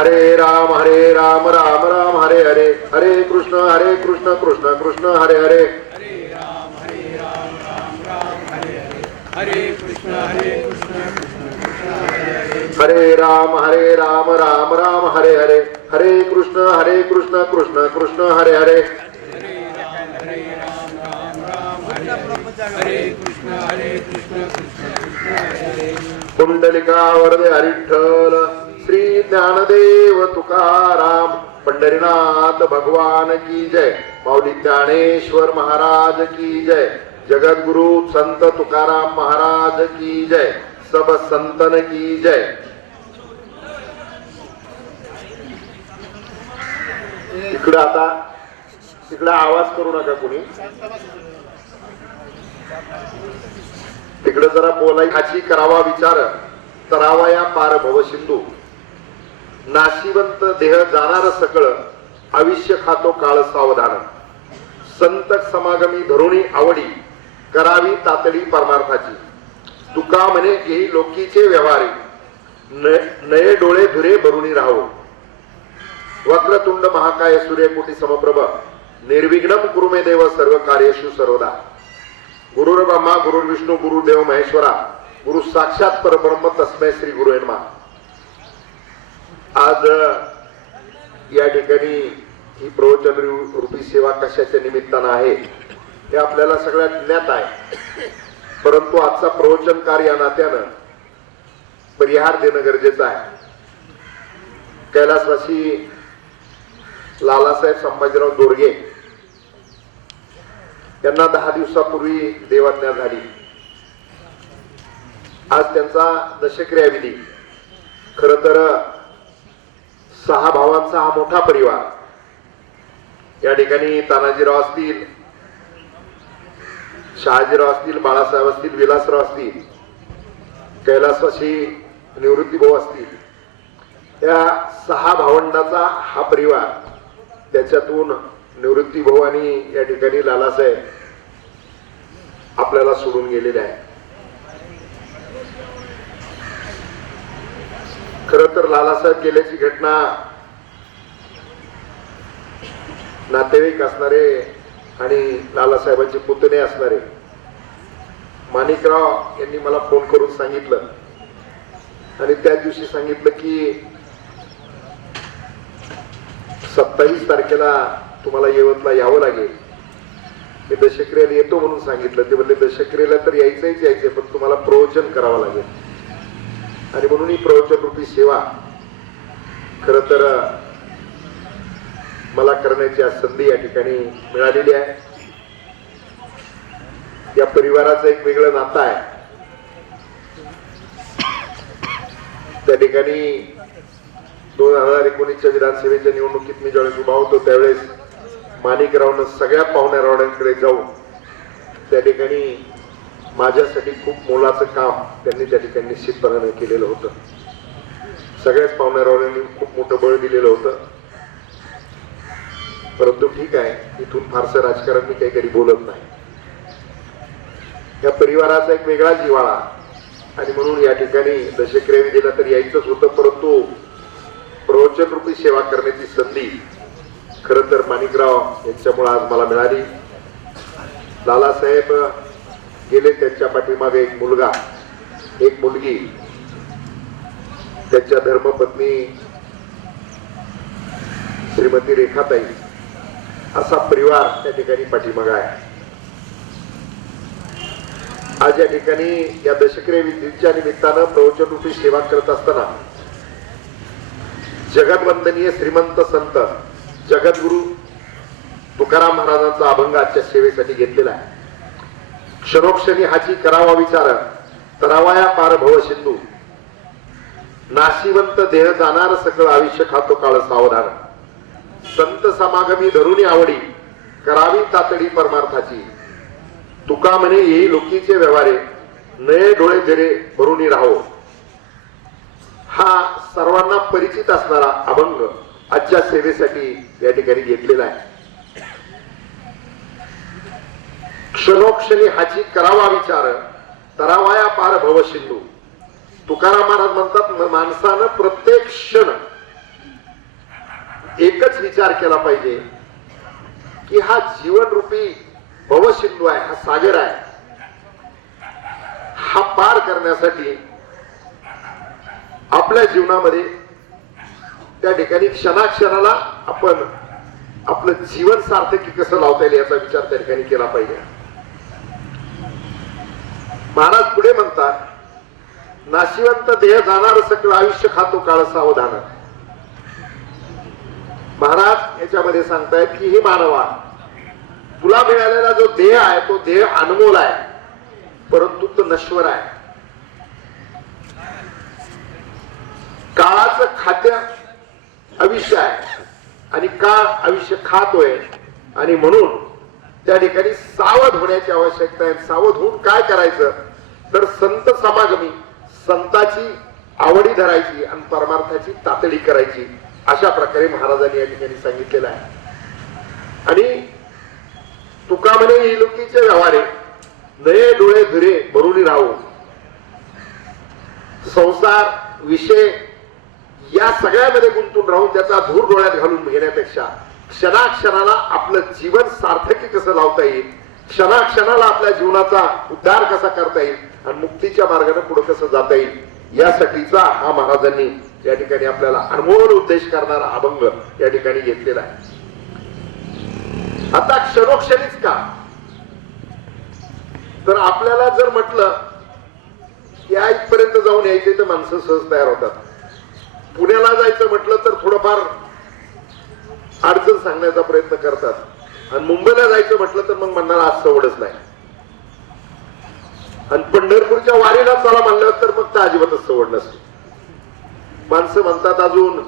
हरे राम राम राम हरे हरे, हरे कृष्ण कृष्ण कृष्ण हरे हरे, हरे राम राम राम हरे हरे, हरे कृष्ण कृष्ण कृष्ण हरे हरे, हरे राम राम राम हरे हरे, हरे कृष्ण कृष्ण कृष्ण हरे हरे, हरे राम राम हरे हरे, हरे कृष्ण कृष्ण कृष्ण हरे हरे. पुंडलिका वरदे हरिठ्ठल, श्री ज्ञानदेव तुकाराम, पंढरीनाथ भगवान की जय, माऊली ज्ञानेश्वर महाराज की जय, जगद्गुरु संत तुकाराम महाराज की जय, सब संतन की जय. इकडे आता तिकडे आवाज करू नका कुणी, तिकडे जरा बोलायची करावा विचार, तरावा या पार भव सिंधू, नाशिवंत देह जाणार सकळ, आयुष्य खातो काळ सावधान, संत समागमी धरुणी आवडी, करावी तातडी परमार्थाची, तुका म्हणे येई लोकीचे व्यवहारी, नये डोळे धुरे भरुणी राहो, वक्रतुंड महाकाय सूर्यकोटी समप्रभ, निर्विघ्नम कुरु मे देव सर्व कार्येषु सर्वदा. गुरुर ब्रह्मा गुरुर विष्णू गुरुदेव महेश्वरा, गुरु साक्षात परब्रह्म तस्मै श्री गुरु नमः. आज या ठिकाणी ही प्रवचन रूपी सेवा कशाच्या निमित्तानं आहे हे आपल्याला सगळ्यात ज्ञात आहे, परंतु आजचा प्रवचनकार या नात्यानं परिहार देणं गरजेचं आहे. कैलासवासी लालासाहेब संभाजीराव दोरगे यांना 10 दिवसापूर्वी देवाज्ञा झाली. आज त्यांचा दशक्रिया विधी. खर तर 6 भावांचा हा मोठा परिवार, या ठिकाणी तानाजीराव असतील, शहाजीराव असतील, बाळासाहेब असतील, विलासराव असतील, कैलासवासी निवृत्तीभाऊ असतील, या 6 भावंडाचा हा परिवार, त्याच्यातून निवृत्तीभाऊ आणि या ठिकाणी लालासाहेब आपल्याला सोडून गेलेले आहे. खर तर लालासाहेब गेल्याची घटना नातेवाईक असणारे आणि लालासाहेबांचे पुतणे असणारे माणिकराव यांनी मला फोन करून सांगितलं आणि त्या दिवशी सांगितलं की 27 तारखेला तुम्हाला येवतला यावं लागेल. मी दशक्रियेला येतो म्हणून सांगितलं. ते म्हणले दशक्रियेला तर यायचंय, पण तुम्हाला प्रवचन करावं लागेल. आणि म्हणून ही प्रवचन रूपी सेवा खर तर मला करण्याची आज संधी या ठिकाणी मिळालेली आहे. या परिवाराचं एक वेगळं नातं आहे. त्या ठिकाणी 2019च्या विधानसभेच्या निवडणुकीत मी ज्यावेळेस उभा होतो त्यावेळेस माणिकरावनं सगळ्या पाहुण्यारावड्यांकडे जाऊन त्या ठिकाणी माझ्यासाठी खूप मोलाचं काम त्यांनी त्या ठिकाणी निश्चितपणाने केलेलं होतं. सगळ्याच पाहुण्यारावड्यांनी खूप मोठं बळ दिलेलं होतं. परंतु ठीक आहे, इथून फारसं राजकारण मी काही कधी बोलत नाही. या परिवाराचा एक वेगळा जिव्हाळा आणि म्हणून या ठिकाणी दशक्रिया विधीला तर यायचंच होतं, परंतु प्रवचन रूपी सेवा करण्याची संधी खर तर माणिकराव यांच्यामुळे आज मला मिळाली. लालासाहेब गेले, त्यांच्या पाठीमागे एक मुलगा, एक मुलगी, त्यांच्या धर्मपत्नी श्रीमती रेखाताई, असा परिवार त्या ठिकाणी पाठीमागा आहे. आज या ठिकाणी या दशक्रिया विधीच्या निमित्तानं प्रवचन रूपी सेवा करत असताना जगदवंदनीय श्रीमंत संत जगद्गुरु तुकाराम महाराजांचा अभंग आजच्या सेवेसाठी घेतलेला आहे. क्षणोक्षणी हाची करावा विचार, तरावाया पार भव सिंधू, नाशिवंत देह जाणार सकळ, आयुष्य खातो काळ सावधान, संत समागमी धरुणी आवडी, करावी तातडी परमार्थाची, तुका म्हणे येई लोकीचे व्यवहारे, नये डोळे जरे भरुणी राहो. हा सर्वांना परिचित असणारा अभंग आजच्या सेवेसाठी या ठिकाणी घेतलेला आहे. क्षणोक्षणी हाची करावा विचार, तरावाया पार भव सिंधू. तुकाराम महाराज म्हणतात, माणसानं प्रत्येक क्षण एकच विचार केला पाहिजे की हा जीवनरूपी भवसिंधू आहे, हा सागर आहे, हा पार करण्यासाठी आपल्या जीवनामध्ये त्या ठिकाणी क्षणाक्षणाला आपण आपलं जीवन सार्थकी कसं लावता येईल याचा विचार त्या ठिकाणी केला पाहिजे. महाराज पुढे म्हणतात, नाशिवंत देह जाणार सकळ आयुष्य खातो काळ सावधान. महाराज याच्यामध्ये सांगतायत की हे मानवा, तुला मिळालेला जो देह आहे तो देह अनमोल आहे, परंतु तो नश्वर आहे. काळाचं खाद्य आयुष्य आहे आणि काळ आयुष्य खातोय, आणि म्हणून त्या ठिकाणी सावध होण्याची आवश्यकता आहे. सावध होऊन काय करायचं तर संत समागमी, संताची आवडी धरायची आणि परमार्थाची तातडी करायची, अशा प्रकारे महाराजांनी या ठिकाणी सांगितलेलं आहे. आणि तुका म्हणे इलुकीचे व्यवहारे नये डोळे धुरे भरून राहू. संसार विषय या सगळ्यामध्ये गुंतून राहून त्याचा धूर डोळ्यात घालून घेण्यापेक्षा क्षणाक्षणाला आपलं जीवन सार्थकी कसं लावता येईल, क्षणाक्षणाला आपल्या जीवनाचा उद्धार कसा करता येईल आणि मुक्तीच्या मार्गाने पुढे कसं जाता येईल, यासाठीचा हा महाराजांनी या ठिकाणी आपल्याला अनमोल उद्देश करणारा अभंग या ठिकाणी घेतलेला आहे. आता क्षणोक्षणीच का तर आपल्याला जर म्हटलं की इथपर्यंत जाऊन यायचे तर माणसं सहज तयार होतात. पुण्याला जायचं म्हटलं तर थोडंफार अडचण सांगण्याचा प्रयत्न करतात, आणि मुंबईला जायचं म्हटलं तर मग म्हणणार आज सवडच नाही, आणि पंढरपूरच्या वारीला चला म्हणलं तर मग तर अजिबातच सवड नसते. माणसं म्हणतात अजून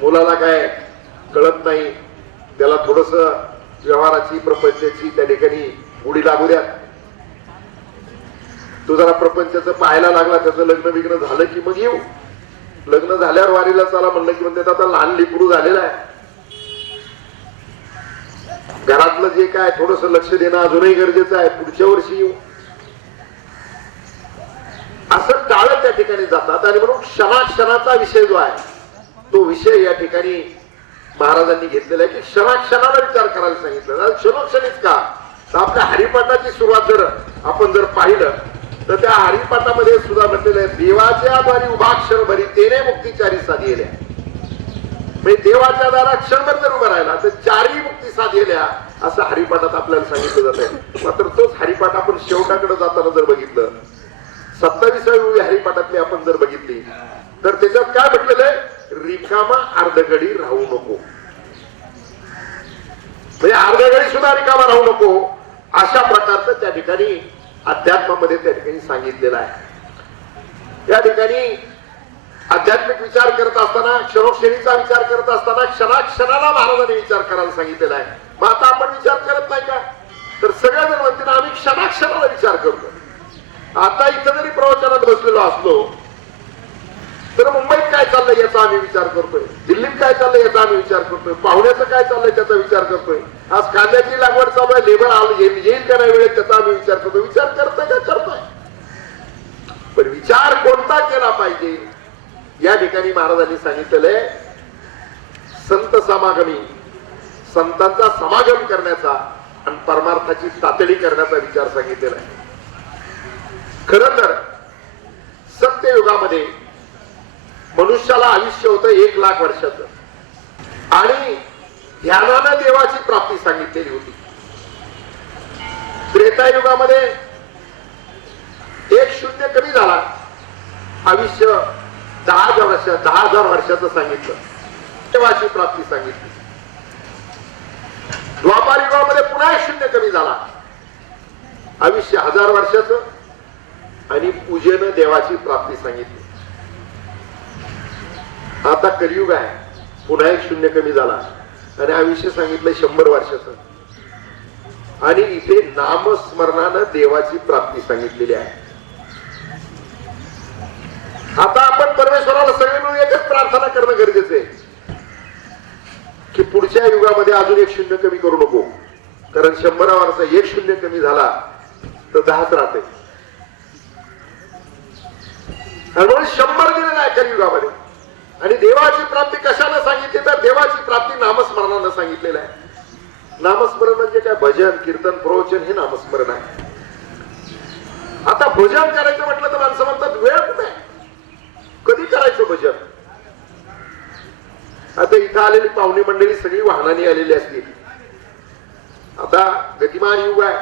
मुलाला काय कळत नाही, त्याला थोडस व्यवहाराची प्रपंचाची त्या ठिकाणी उडी लागू द्या, तो जरा प्रपंचाचं पाहायला लागला, त्याचं लग्न बिग्न झालं की मग येऊ. लग्न झाल्यावर वारीला चला म्हणलं की म्हणते आता लहान लेकरू झालेलं आहे, घरातलं जे काय थोडस लक्ष देणं अजूनही गरजेचं आहे, पुढच्या वर्षी येऊ, असं टाळत त्या ठिकाणी जातात. आणि म्हणून क्षणाक्षणाचा विषय जो आहे तो विषय या ठिकाणी महाराजांनी घेतलेला आहे की क्षणाक्षणाला विचार करायला सांगितलं. क्षणोक्षणीच का तर आपल्या हरिपाठाची सुरुवात जर आपण जर पाहिलं तर त्या हरिपाठामध्ये सुद्धा म्हटलेलं आहे, देवाच्या द्वारी उभाक्षर भरी तेने मुक्तीचारी साधेल्या. म्हणजे देवाच्या द्वारा क्षणभर जर उभा राहिला तर चारही मुक्ती साधेल्या असं हरिपाठात आपल्याला सांगितलं जात आहे. मात्र तोच हरिपाठ आपण शेवटाकडे जाताना जर बघितलं, 27वी हरिपाठातली आपण जर बघितली तर त्याच्यात काय म्हटलेलं आहे, रिकामा अर्धगडी राहू नको. म्हणजे अर्धगडी सुद्धा रिकामा राहू नको अशा प्रकारचं त्या ठिकाणी अध्यात्मामध्ये त्या ठिकाणी सांगितलेलं आहे. या ठिकाणी आध्यात्मिक विचार करत असताना, क्षणोक्षणीचा विचार करत असताना क्षणाक्षणाला महाराजांनी विचार करायला सांगितलेला आहे. मग आता आपण विचार करत नाही का तर सगळेजण म्हणतील आम्ही क्षणाक्षणाला विचार करतो. आता इथं जरी प्रवचनात बसलेलो असलो तर मुंबईत काय चाललंय याचा आम्ही विचार करतोय, दिल्लीत काय चाललंय याचा आम्ही विचार करतोय, पाहुण्याचं काय चाललंय त्याचा विचार करतोय, आज कांद्याची लागवड चालू आहे, लेबर येईल का नाही वेळेत त्याचा आम्ही विचार करतो. विचार करतोय का करतोय, पण विचार कोणता केला पाहिजे या ठिकाणी महाराजांनी सांगितलेलं आहे, संत समागमी, संतांचा समागम करण्याचा आणि परमार्थाची तातडी करण्याचा विचार सांगितलेला आहे. खर तर सत्ययुगामध्ये मनुष्याला आयुष्य होतं 1,00,000 वर्षाचं आणि ध्यानानं देवाची प्राप्ती सांगितलेली होती. त्रेतायुगामध्ये 1 कमी झाला, आयुष्य 10,000 वर्षाचं सांगितलं, देवाची प्राप्ती सांगितली. द्वापार युगामध्ये पुन्हा 1 कमी झाला, आयुष्य 1000 वर्षाचं आणि पूजेनं देवाची प्राप्ती सांगितली. आता कलियुग आहे, पुन्हा 1 कमी झाला आणि आयुष्य सांगितलं 100 वर्षाचं आणि इथे नामस्मरणानं देवाची प्राप्ती सांगितलेली आहे. आता आपण परमेश्वराला सगळे मिळून एकच प्रार्थना करणं गरजेचं आहे की पुढच्या युगामध्ये अजून 1 कमी करू नको, कारण 100 वर्ष 1 कमी झाला तर 10च राहते. म्हणून 100 दिलेलं आहे कलियुगामध्ये. आणि देवाची प्राप्ती कशाला सांगितली तर प्राप्ती नामस्मरणानं सांगितलेलं आहे. नामस्मरण म्हणजे काय? भजन कीर्तन प्रवचन हे नामस्मरण आहे. आता भजन करायचं म्हटलं तर माणसं म्हणतात वेळ कुठे, कधी करायचं भजन? आता इथं आलेली पाहुणे मंडळी सगळी वाहनाने आलेली असतील. आता गतिमान युग आहे,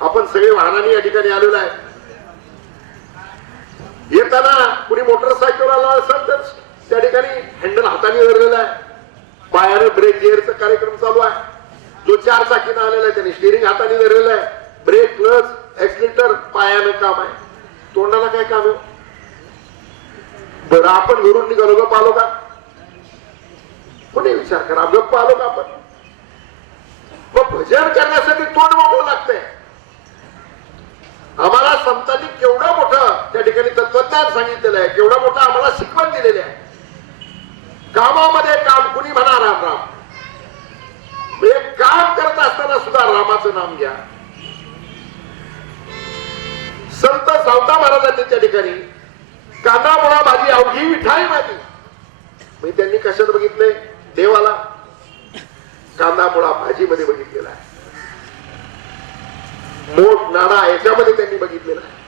आपण सगळे वाहनाने या ठिकाणी आलेलो आहे. येताना कुणी मोटरसायकल आला असेल तर त्या ठिकाणी हँडल हाताने धरलेला आहे, पायाने ब्रेक गिअरचा कार्यक्रम चालू आहे. जो 4 चाकीनं आलेला आहे त्याने स्टिअरिंग हाताने धरलेला आहे, ब्रेक क्लच ऍक्सिलेटर पायानं काम आहे. तोंडाला काय काम आहे? बरं आपण घरून निघालो गप्प आलो का? कोणी विचार करा, गप्प आलो का आपण? मग भजन करण्यासाठी तोंड मोकळं लागतंय. आम्हाला संतांनी केवढं मोठं त्या ठिकाणी तत्वज्ञान सांगितलेलं आहे, केवढं मोठं आम्हाला शिकवण दिलेली आहे. कामामध्ये काम, कुणी म्हणा राम राम, म्हणजे काम करत असताना सुद्धा रामाचं नाम घ्या. संत सावता महाराजांनी त्या ठिकाणी कांदा मुळा भाजी अवघी मिठाई माझी, म्हणजे त्यांनी कशात बघितले? देवाला कांदा मुळा भाजी मध्ये बघितलेला आहे, मोठ नाडा याच्यामध्ये त्यांनी बघितलेला आहे.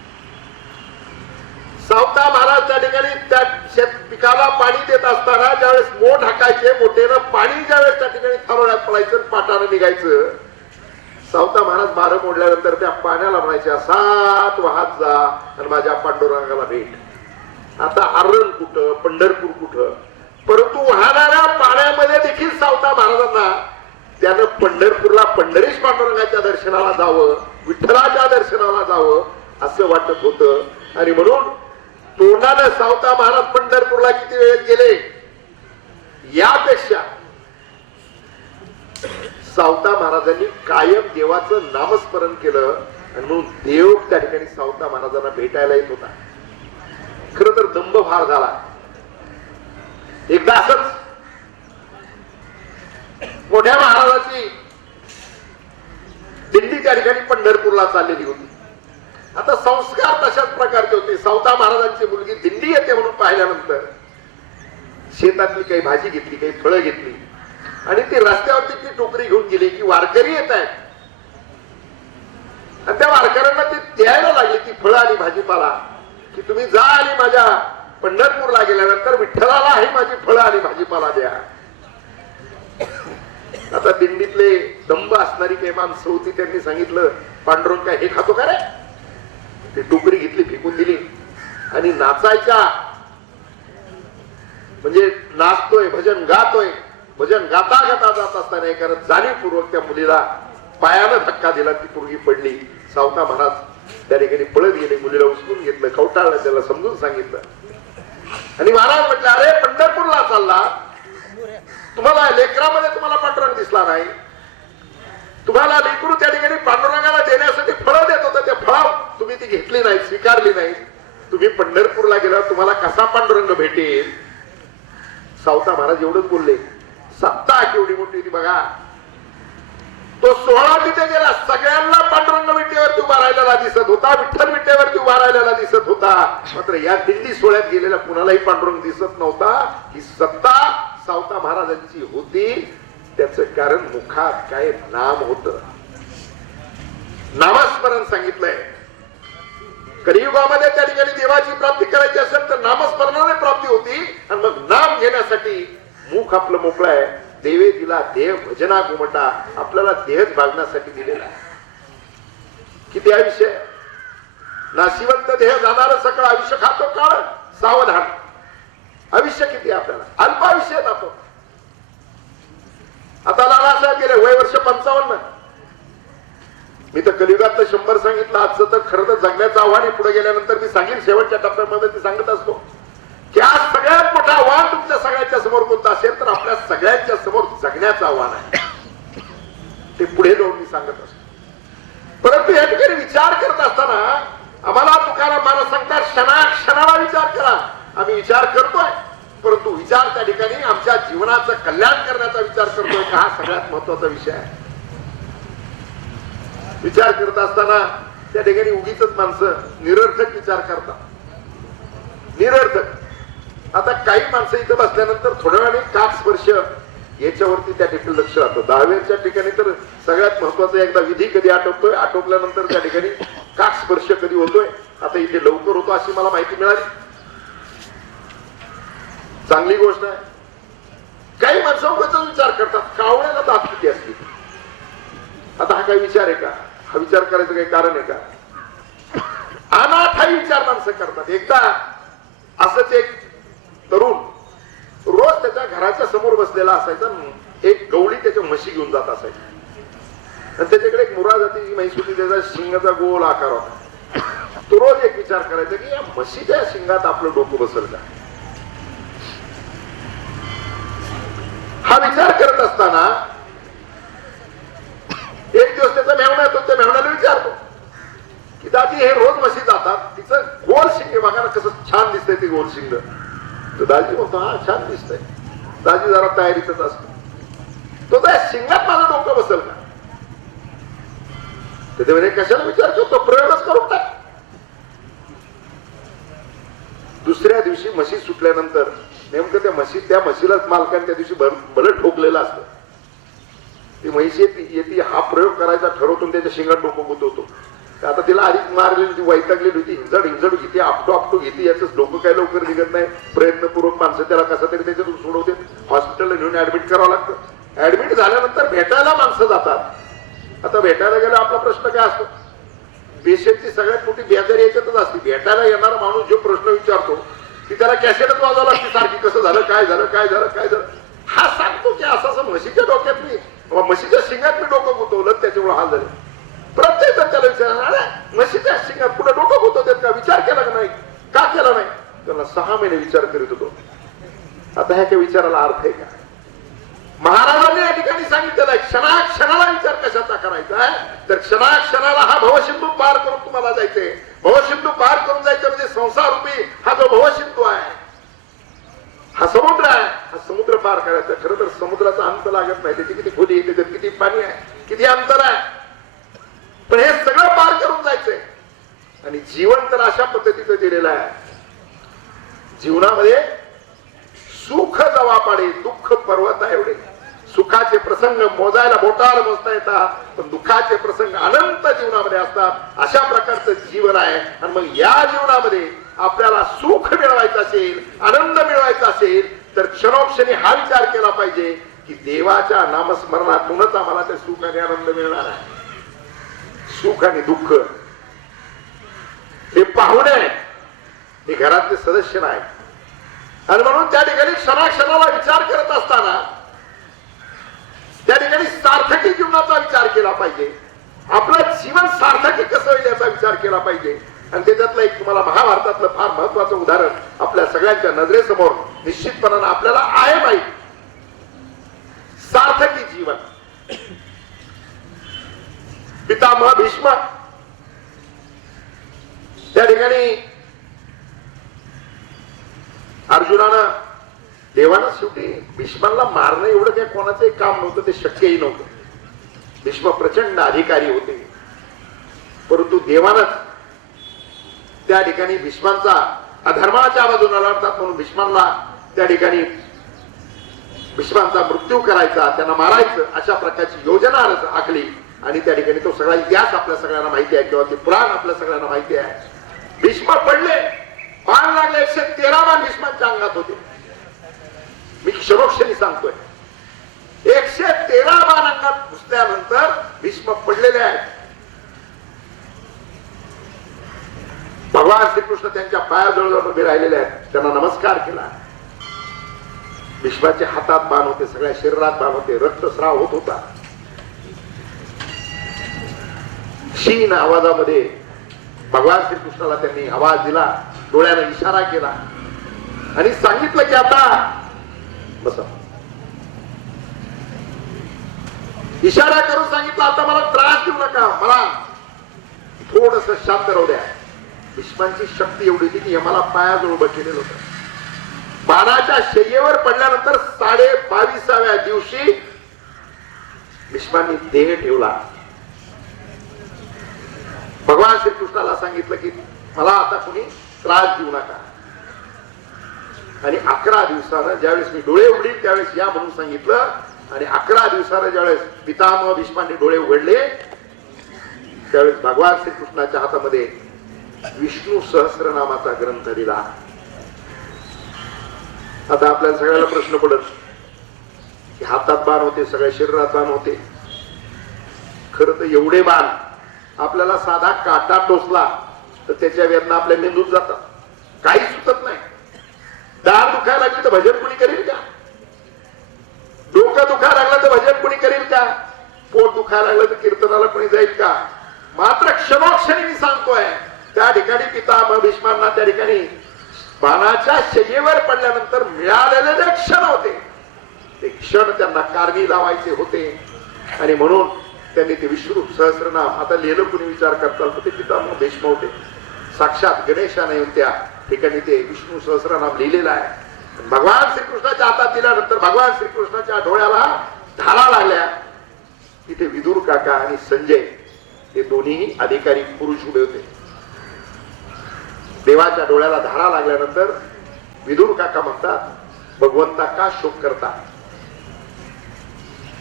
सावता महाराज त्या ठिकाणी त्या शेत पिकाला पाणी देत असताना ज्यावेळेस मोठ हाकायचे, मोठेनं पाणी ज्यावेळेस त्या ठिकाणी थारोळ्यात पडायचं, पाटानं निघायचं, सावता महाराज बारं मोडल्यानंतर त्या पाण्याला म्हणायचे, असाच वाहत जा आणि माझ्या पांडुरंगाला भेट. आता आरण कुठं, पंढरपूर कुठं, परंतु वाहणाऱ्या पाण्यामध्ये देखील सावता महाराजांना त्यानं पंढरपूरला पंढरीश पांडुरंगाच्या दर्शनाला जावं, विठ्ठलाच्या दर्शनाला जावं असं वाटत होतं. आणि म्हणून तोंडानं सावता महाराज पंढरपूरला किती वेळेत गेले यापेक्षा सावता महाराजांनी कायम देवाचं नामस्मरण केलं आणि म्हणून देव त्या ठिकाणी सावता महाराजांना भेटायला येत होता. खर तर दंभ फार झाला. एकदा असंच मोठ्या महाराजाची दिंडी त्या ठिकाणी पंढरपूरला चाललेली होती. आता संस्कार तशाच प्रकारचे होते. सावता महाराजांची मुलगी दिंडी येते म्हणून पाहिल्यानंतर शेतातली काही भाजी घेतली, काही फळं घेतली आणि ती रस्त्यावरती ती टोकरी घेऊन गेली की वारकरी येत आहेत आणि त्या वारकऱ्यांना ती द्यायला लागली ती फळं आणि भाजीपाला, की तुम्ही जा आणि माझ्या पंढरपूरला गेल्यानंतर विठ्ठलाला ही माझी फळं आणि भाजीपाला द्या. आता दिंडीतले दंभ असणारी काही माणसं होती, त्यांनी सांगितलं, पांडुरंग काय हे खातो का रे? ती टोकरी घेतली, फेकून दिली आणि नाचायच्या म्हणजे नाचतोय, भजन गातोय, भजन गाता गाता जात असताना एका जाणीवपूर्वक त्या मुलीला पायानं धक्का दिला, ती पोरगी पडली. सावता महाराज त्या ठिकाणी पळत गेले, मुलीला उचलून घेतलं, कवटाळलं, त्याला समजून सांगितलं आणि महाराज म्हटलं, अरे पंढरपूरला चालला, तुम्हाला लेकरामध्ये तुम्हाला पांडुरंग दिसला नाही, तुम्हाला लेकरू त्या ठिकाणी पांडुरंगाला देण्यासाठी फळं देत होतं, त्या फळं तुम्ही ती घेतली नाही, स्वीकारली नाही, तुम्ही पंढरपूरला गेल्यावर तुम्हाला कसा पांडुरंग भेटेल? सावता महाराज एवढंच बोलले. सत्ता केवढी मोठी होती बघा. तो 16 तिथे गेला, सगळ्यांना पांडुरंग विटेवरती उभा राहिलेला दिसत होता, विठ्ठल विटेवरती उभा राहिलेला दिसत होता, मात्र या दिंडी सोहळ्यात गेलेला कुणालाही पांडुरंग दिसत नव्हता. ही सत्ता सावता महाराजांची होती. त्याच कारण मुखात काय नाम होत, नामस्मरण सांगितलंय. कलियुगामध्ये त्या ठिकाणी देवाची प्राप्ती करायची असेल तर नामस्मरणाने प्राप्ती होती आणि मग नाम घेण्यासाठी मुख आपलं मोकळं आहे. देवे दिला देव भजना गुमटा, आपल्याला देहच भागण्यासाठी दिलेला आहे. किती आयुष्य, नाशिवंत देह जाणार सकळ आयुष्य खातो काळ, सावधान. आयुष्य किती आपल्याला, अल्प आयुष्यात आपण. आता लालासाहेब गेले, वय वर्ष 55. मी तर कलियुगात 100 सांगितलं. आजचं तर खरं तर जगण्याचं आव्हान आहे. पुढे गेल्यानंतर मी सांगेन, शेवटच्या टप्प्यामध्ये ते सांगत असतो की आज सगळ्यात मोठं आव्हान तुमच्या सगळ्यांच्या समोर कोणतं असेल तर आपल्या सगळ्यांच्या समोर जगण्याचं आव्हान आहे. ते पुढे जाऊन मी सांगत असतो. परंतु या ठिकाणी विचार करत असताना आम्हाला तुकाराम महाराज सांगतात, क्षणाक्षणाला विचार करा. आम्ही विचार करतोय, परंतु विचार त्या ठिकाणी आमच्या जीवनाचं कल्याण करण्याचा विचार करतोय का, हा सगळ्यात महत्वाचा विषय आहे. विचार करत असताना त्या ठिकाणी उगीच माणसं निरर्थक विचार करतात, निरर्थक. आता काही माणसं इथं बसल्यानंतर थोड्या वेळाने काक स्पर्श याच्यावरती त्या ठिकाणी लक्ष राहतं. दहावीच्या ठिकाणी तर सगळ्यात महत्वाचं एकदा विधी कधी आटोपतोय, आटोपल्यानंतर त्या ठिकाणी काक स्पर्श कधी होतोय. आता इथे लवकर होतो अशी मला माहिती मिळाली, चांगली गोष्ट आहे. काही माणसं उगाच विचार करतात कावळ्याला दात किती असतील. आता हा काही विचार आहे का? हा विचार करायचं काही कारण आहे का? अनाठाई विचार माणसं करतात. एकदा असंच एक तरुण रोज त्याच्या घराच्या समोर बसलेला असायचा. एक गवळी त्याच्या म्हशी घेऊन जात असायची आणि त्याच्याकडे एक मुरा जातीची म्हैस होती. त्याचा शिंगाचा गोल आकार होता. तो रोज एक विचार करायचा की या म्हशीच्या शिंगात आपलं डोकं बसल का. हा विचार करत असताना एक दिवस त्याचा मेहुणा येतो. त्या मेहुण्याला विचारतो की दादी हे रोज म्हशी जातात, तिचं गोल शिंग बघा ना कसं छान दिसतंय ते गोल शिंग. तर दाजी म्हणतो हा छान दिसतंय. दाजी जरा तयारीतच असतो. तो त्या शिंगात माझं डोकं बसेल का. ते म्हणे कशाला विचार करतो, प्रयोगच करून टाक. दुसऱ्या दिवशी म्हशी सुटल्यानंतर नेमकं त्या म्हशीलाच मालकाने त्या दिवशी भलं ठोकलेलं असतं. ती म्हैस येते हा प्रयोग करायचा ठरवतो, त्याच्या शिंगात डोकं गुंतवतो. आता तिला आधीच मारलेली होती, वैतागलेली होती, हिंजड घेते, आपटो घेते. याच डोकं काय लवकर निघत नाही. प्रयत्नपूर्वक माणसं त्याला कसं तरी त्याच्यातून सोडवते. हॉस्पिटलला नेऊन ऍडमिट करावं लागतं. ऍडमिट झाल्यानंतर भेटायला माणसं जातात. आता भेटायला गेला आपला प्रश्न काय असतो, पेशंटची सगळ्यात मोठी बेजारी याच्यातच असते. भेटायला येणारा माणूस जो प्रश्न विचारतो ती त्याला कॅसेटच वाजावं लागते सारखी. कसं झालं, काय झालं, काय झालं, काय झालं. हा सांगतो की असं म्हशीच्या डोक्यात मी म्हशीच्या शिंगात मी डोकं गुंतवलं त्याच्यामुळे हाल झाले. प्रत्येक जण त्याला विचारणार म्हशीच्या शिंगात पुढे डोकं गुंतवतात का, विचार केला का नाही, का केला नाही. त्याला 6 महिने विचार करीत होतो. आता ह्या काही विचाराला अर्थ आहे का. महाराजांनी या ठिकाणी सांगितलेलं आहे क्षणाक्षणाला विचार कशाचा करायचा आहे, तर क्षणाक्षणाला हा भवसिंधू पार करून तुम्हाला जायचंय. भवसिंधू पार करून जायचं म्हणजे संसार रूपी हा जो भवसिंधू आहे, हा समुद्र आहे. हा समुद्र पार करायचा. खरं तर समुद्राचा अंत लागत नाही. त्याची किती खोली आहे, त्याच्यात किती पाणी आहे, किती अंतर आहे, पण हे सगळं पार करून जायचंय. आणि जीवन तर अशा पद्धतीचं दिलेलं आहे. जीवनामध्ये सुख जवापाडे दुःख पर्वत एवढे. सुखाचे प्रसंग मोजायला बोटावर मोजता येतात, पण दुःखाचे प्रसंग अनंत जीवनामध्ये असतात. अशा प्रकारचं जीवन आहे. आणि मग या जीवनामध्ये आपल्याला सुख मिळवायचं असेल, आनंद मिळवायचा असेल, तर क्षणोक्षणी हा विचार केला पाहिजे की देवाच्या नामस्मरणातूनच आम्हाला ते सुख आणि आनंद मिळणार आहे. सुख आणि दुःख हे पाहुणे आहेत, हे घरातले सदस्य नाही. आणि म्हणून त्या ठिकाणी क्षणाक्षणाला विचार करत असताना त्या ठिकाणी सार्थकी जीवनाचा विचार केला पाहिजे. आपलं जीवन सार्थकी कसं होईल याचा विचार केला पाहिजे. आणि त्याच्यातलं एक तुम्हाला महाभारतातलं फार महत्वाचं उदाहरण आपल्या सगळ्यांच्या नजरेसमोर निश्चितपणानं आपल्याला आहे माहीत. सार्थकी जीवन. पितामह भीष्म त्या ठिकाणी अर्जुनानं देवानं शेवटी भीष्माला मारणं एवढं काही कोणाचंही काम नव्हतं, ते शक्यही नव्हतं. भीष्म प्रचंड अधिकारी होते, परंतु देवानंच त्या ठिकाणी भीष्मांचा अधर्माच्या बाजूला लढतात म्हणून भीष्मांना त्या ठिकाणी भीष्मांचा मृत्यू करायचा, त्यांना मारायचं अशा प्रकारची योजना आखली. आणि त्या ठिकाणी तो सगळा इतिहास आपल्या सगळ्यांना माहिती आहे, किंवा ते पुराण आपल्या सगळ्यांना माहिती आहे. भीष्म पडले, बाण लागले, 113 बाण भीष्मांच्या अंगात होते. मी क्षणोक्षणी सांगतोय 113 बाण अंगात घुसल्यानंतर भीष्म पडलेले आहेत. भगवान श्रीकृष्ण त्यांच्या पायाजवळ उभे राहिलेले आहेत, त्यांना नमस्कार केला. भीष्माच्या हातात बाण होते, सगळ्या शरीरात बाण होते, रक्तस्राव होत होता. क्षीण आवाजामध्ये भगवान श्रीकृष्णाला त्यांनी आवाज दिला, डोळ्याने इशारा केला आणि सांगितलं की आता बसा. इशारा करून सांगितलं आता मला त्रास देऊ नका, मला थोडस शांत राहू द्या. भीष्मांची शक्ती एवढी होती की यमाला पायाजवळ उभं केलेलं होतं. बाणाच्या शय्येवर पडल्यानंतर 22व्या दिवशी भीष्मांनी देह ठेवला. भगवान श्रीकृष्णाला सांगितलं की मला आता कुणी त्रास देऊ नका. आणि 11 दिवसानं ज्यावेळेस मी डोळे उघडील त्यावेळेस या म्हणून सांगितलं आणि 11 दिवसानं ज्यावेळेस पितामह भीष्मांनी डोळे उघडले त्यावेळेस भगवान श्रीकृष्णाच्या हातामध्ये विष्णू सहस्रनामाचा ग्रंथ दिला. आता आपल्याला सगळ्याला प्रश्न पडत की हातात बाण होते, सगळ्या शरीरात बाण होते. खरं तर एवढे बाण आपल्याला साधा काटा टोचला तर त्याच्या वेदना आपल्या मेंदूत जातात, काही सुचत नाही. दार दुखायला लागली तर भजन कुणी करील का? डोकं दुखायला लागलं तर भजन कुणी करील का? पोट दुखायला लागलं तर कीर्तनाला कोणी जाईल का? मात्र क्षणोक्षणी मी सांगतोय त्या ठिकाणी पितामह भीष्मांना त्या ठिकाणी बाणाच्या शय्येवर पडल्यानंतर मिळालेले जे क्षण होते ते क्षण त्यांना कारणी लावायचे होते आणि म्हणून त्यांनी ते विष्णू सहस्रनाम आता लिहिलं कुणी विचार करताल तर ते पितामह भीष्म होते. साक्षात गणेशाने येऊन त्या ठिकाणी ते विष्णू सहस्रनाम लिहिलेलं आहे. भगवान श्रीकृष्णाच्या हातात दिल्यानंतर भगवान श्रीकृष्णाच्या डोळ्याला धारा लागल्या. तिथे विदुर काका आणि संजय हे दोन्ही अधिकारी पुरुष उभे होते. देवाच्या डोळ्याला धारा लागल्यानंतर विदुर काका म्हणतात, भगवंता का शोक करता?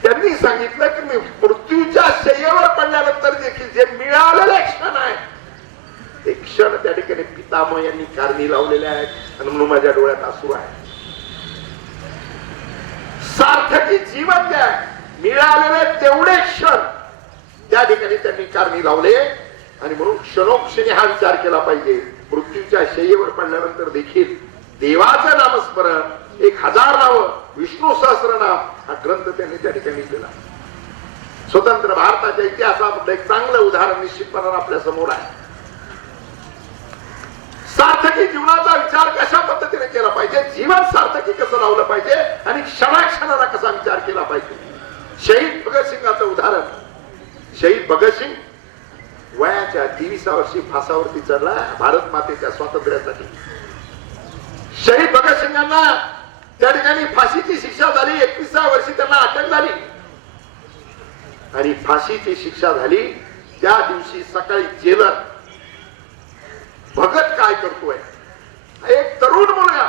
त्यांनी सांगितलं की मी मृत्यूच्या शय्येवर पडल्यानंतर देखील जे मिळालेले क्षण आहे ते क्षण त्या ठिकाणी पितामह यांनी कारणी लावलेले आहेत आणि म्हणून माझ्या डोळ्यात अश्रू आहे. सार्थकी जीवन द्या मिळालेले तेवढे क्षण त्या ठिकाणी त्यांनी कारणी लावले आणि म्हणून क्षणोक्षणी हा विचार केला पाहिजे. मृत्यूच्या शय्येवर पडल्यानंतर देखील देवाचं नामस्मरण 1000 नावं विष्णू सहस्रनाम हा ग्रंथ त्यांनी त्या ठिकाणी केला. स्वतंत्र भारताच्या इतिहासात एक चांगलं उदाहरण निश्चितपणाने आपल्या समोर आहे. सार्थकी जीवनाचा विचार कशा पद्धतीने केला पाहिजे, जीवन सार्थकी कसं लावलं पाहिजे आणि क्षणाक्षणाला कसा विचार केला पाहिजे. शहीद भगतसिंगाचं उदाहरण. शहीद भगतसिंग वयाच्या 23व्या वर्षी फासावरती चढला भारत मातेच्या स्वातंत्र्यासाठी. शहीद भगतसिंगांना त्या ठिकाणी फाशीची शिक्षा झाली. 21व्या वर्षी त्यांना अटक झाली आणि फाशीची शिक्षा झाली त्या दिवशी सकाळी जेलर भगत काय करतोय, एक तरुण मुलगा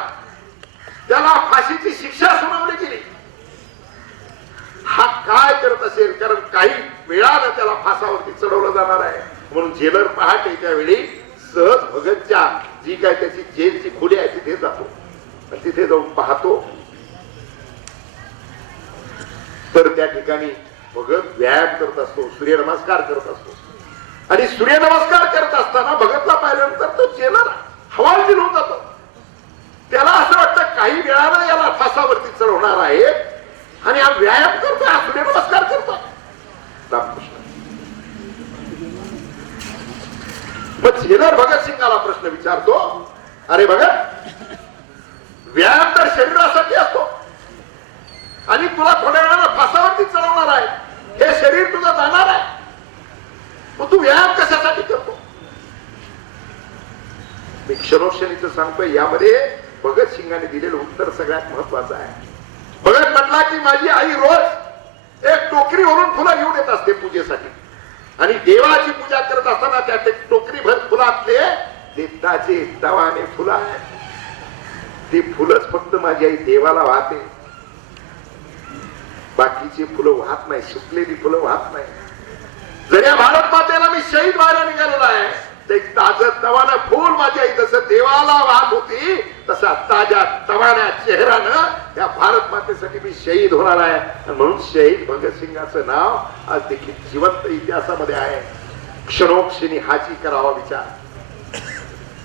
त्याला फाशीची शिक्षा सुनावली गेली. हा काय करत असेल, कारण काही वेळानं त्याला फासावरती चढवलं जाणार आहे म्हणून जेलर पहाटे त्यावेळी सहज भगतच्या जी काय त्याची जेलची खोली आहे तिथे जातो आणि तिथे जाऊन पाहतो तर त्या ठिकाणी भगत व्यायाम करत असतो, सूर्यनमस्कार करत असतो आणि सूर्यनमस्कार करत असताना भगतला पाहिल्यानंतर तो जेलर हवालदिल होऊन जातो. त्याला असं वाटतं काही वेळानं याला फासावरती चढवणार आहे आणि हा व्यायाम करतो, हा सूर्यनमस्कार करतो. रामकृष्ण. मग जेलर भगतसिंगाला प्रश्न विचारतो, अरे भगत, व्यायाम तर शरीरासाठी असतो आणि तुला थोड्या वेळानं फासावरती चढवणार आहे, हे शरीर तुझं जाणार आहे, मग तू व्यायाम कशासाठी करतो? मी क्षणोक्षणीच सांगतोय यामध्ये भगतसिंगाने दिलेलं उत्तर सगळ्यात महत्वाचं आहे. भगत म्हटला की माझी आई रोज एक टोकरीवरून फुलं घेऊन येत असते पूजेसाठी आणि देवाची पूजा करत असताना त्या टोकरीभर फुलातले ते ताजे तवाने फुलं आहेत. ती फुलंच फक्त माझी आई देवाला वाहते, बाकीची फुलं वाहत नाही, सुकलेली फुलं वाहत नाही. जर या भारत मातेला मी शहीद व्हायला निघालेला आहे ते ताजं तवानं फुल माझी आई जसं देवाला वाहत होती तसा ताज्या तवान्या चेहऱ्यानं या भारत मातेसाठी मी शहीद होणार आहे. आणि म्हणून शहीद भगतसिंगाचं नाव आज देखील जिवंत इतिहासामध्ये आहे. क्षणोक्षणी हाची करावा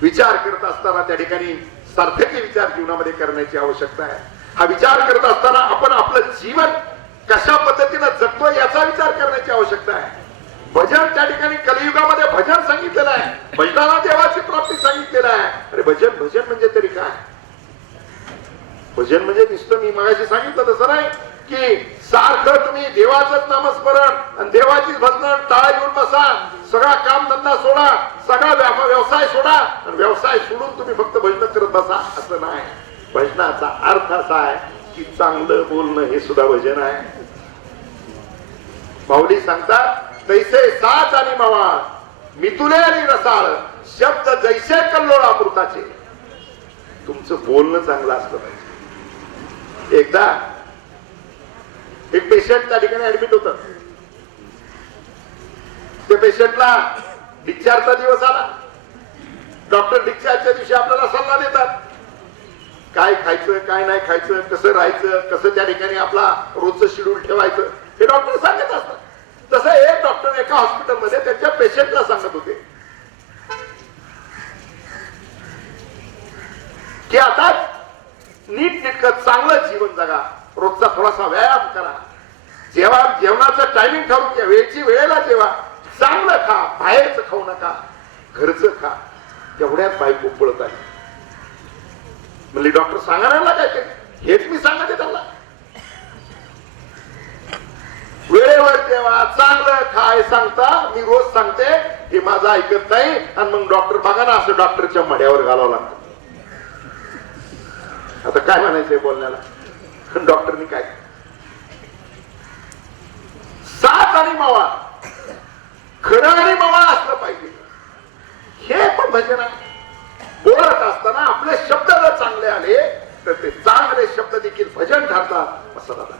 विचार करत असताना त्या ठिकाणी सार्थकी विचार जीवनामध्ये करण्याची आवश्यकता आहे. हा विचार करत असताना आपण आपलं जीवन कशा पद्धतीनं जगतोय याचा विचार करण्याची आवश्यकता आहे. भजन त्या ठिकाणी कलियुगामध्ये भजन सांगितलेलं आहे, भजनाला देवाची प्राप्ती सांगितलेलं आहे. अरे भजन भजन म्हणजे तरी काय? भजन म्हणजे नुसतं मी मगाशी सांगितलं तसं नाही की सारखं तुम्ही देवाचंच नामस्मरण आणि देवाचीच भजन टाळा घेऊन बसा, सगळा काम धंदा सोडा, सगळा व्यवसाय सोडा आणि व्यवसाय सोडून तुम्ही फक्त भजन करत बसा असं नाही. भजनाचा अर्थ असा आहे की चांगलं बोलणं हे सुद्धा भजन आहे. माऊली सांगतात, तैसे साच आणि मवा मितुले आणि रसाळ शब्द जैसे कल्लोळ अमृताचे. तुमचं बोलणं चांगलं असलं पाहिजे. एकदा एक पेशंट त्या ठिकाणी ऍडमिट होत. त्या पेशंटला डिस्चार्जचा दिवस आला. डॉक्टर डिस्चार्जच्या दिवशी आपल्याला सल्ला देतात, काय खायचं काय नाही खायचं, कसं राहायचं, कसं त्या ठिकाणी आपला रोजचं शेड्यूल ठेवायचं, हे डॉक्टर सांगत असतात. तसं एक डॉक्टर एका हॉस्पिटलमध्ये त्यांच्या पेशंटला सांगत होते की आता नीट नेटकं चांगलं जीवन जगा, रोजचा थोडासा व्यायाम करा, जेव्हा जेवणाचं टायमिंग ठरवून घ्या, वेळची वेळेला जेवा, चांगलं खा, बाहेरचं खाऊ नका, घरचं खा. तेवढ्याच बायको पळत आली. म्हणजे डॉक्टर सांगायला काय ते, हेच मी सांगते त्यांना, वेळेवर जेवा, चांगलं खाय सांगता, मी रोज सांगते, हे माझं ऐकत नाही. आणि मग डॉक्टर बघा ना, असं डॉक्टरच्या मड्यावर घालावं लागतं. आता काय म्हणायचंय बोलण्याला, डॉक्टरनी काय, साथ आणि मावा, खरं आणि मावा असलं पाहिजे. हे पण भजन आहे. बोलत असताना आपले शब्द जर चांगले आले तर ते चांगले शब्द देखील भजन ठरतात असं दादा.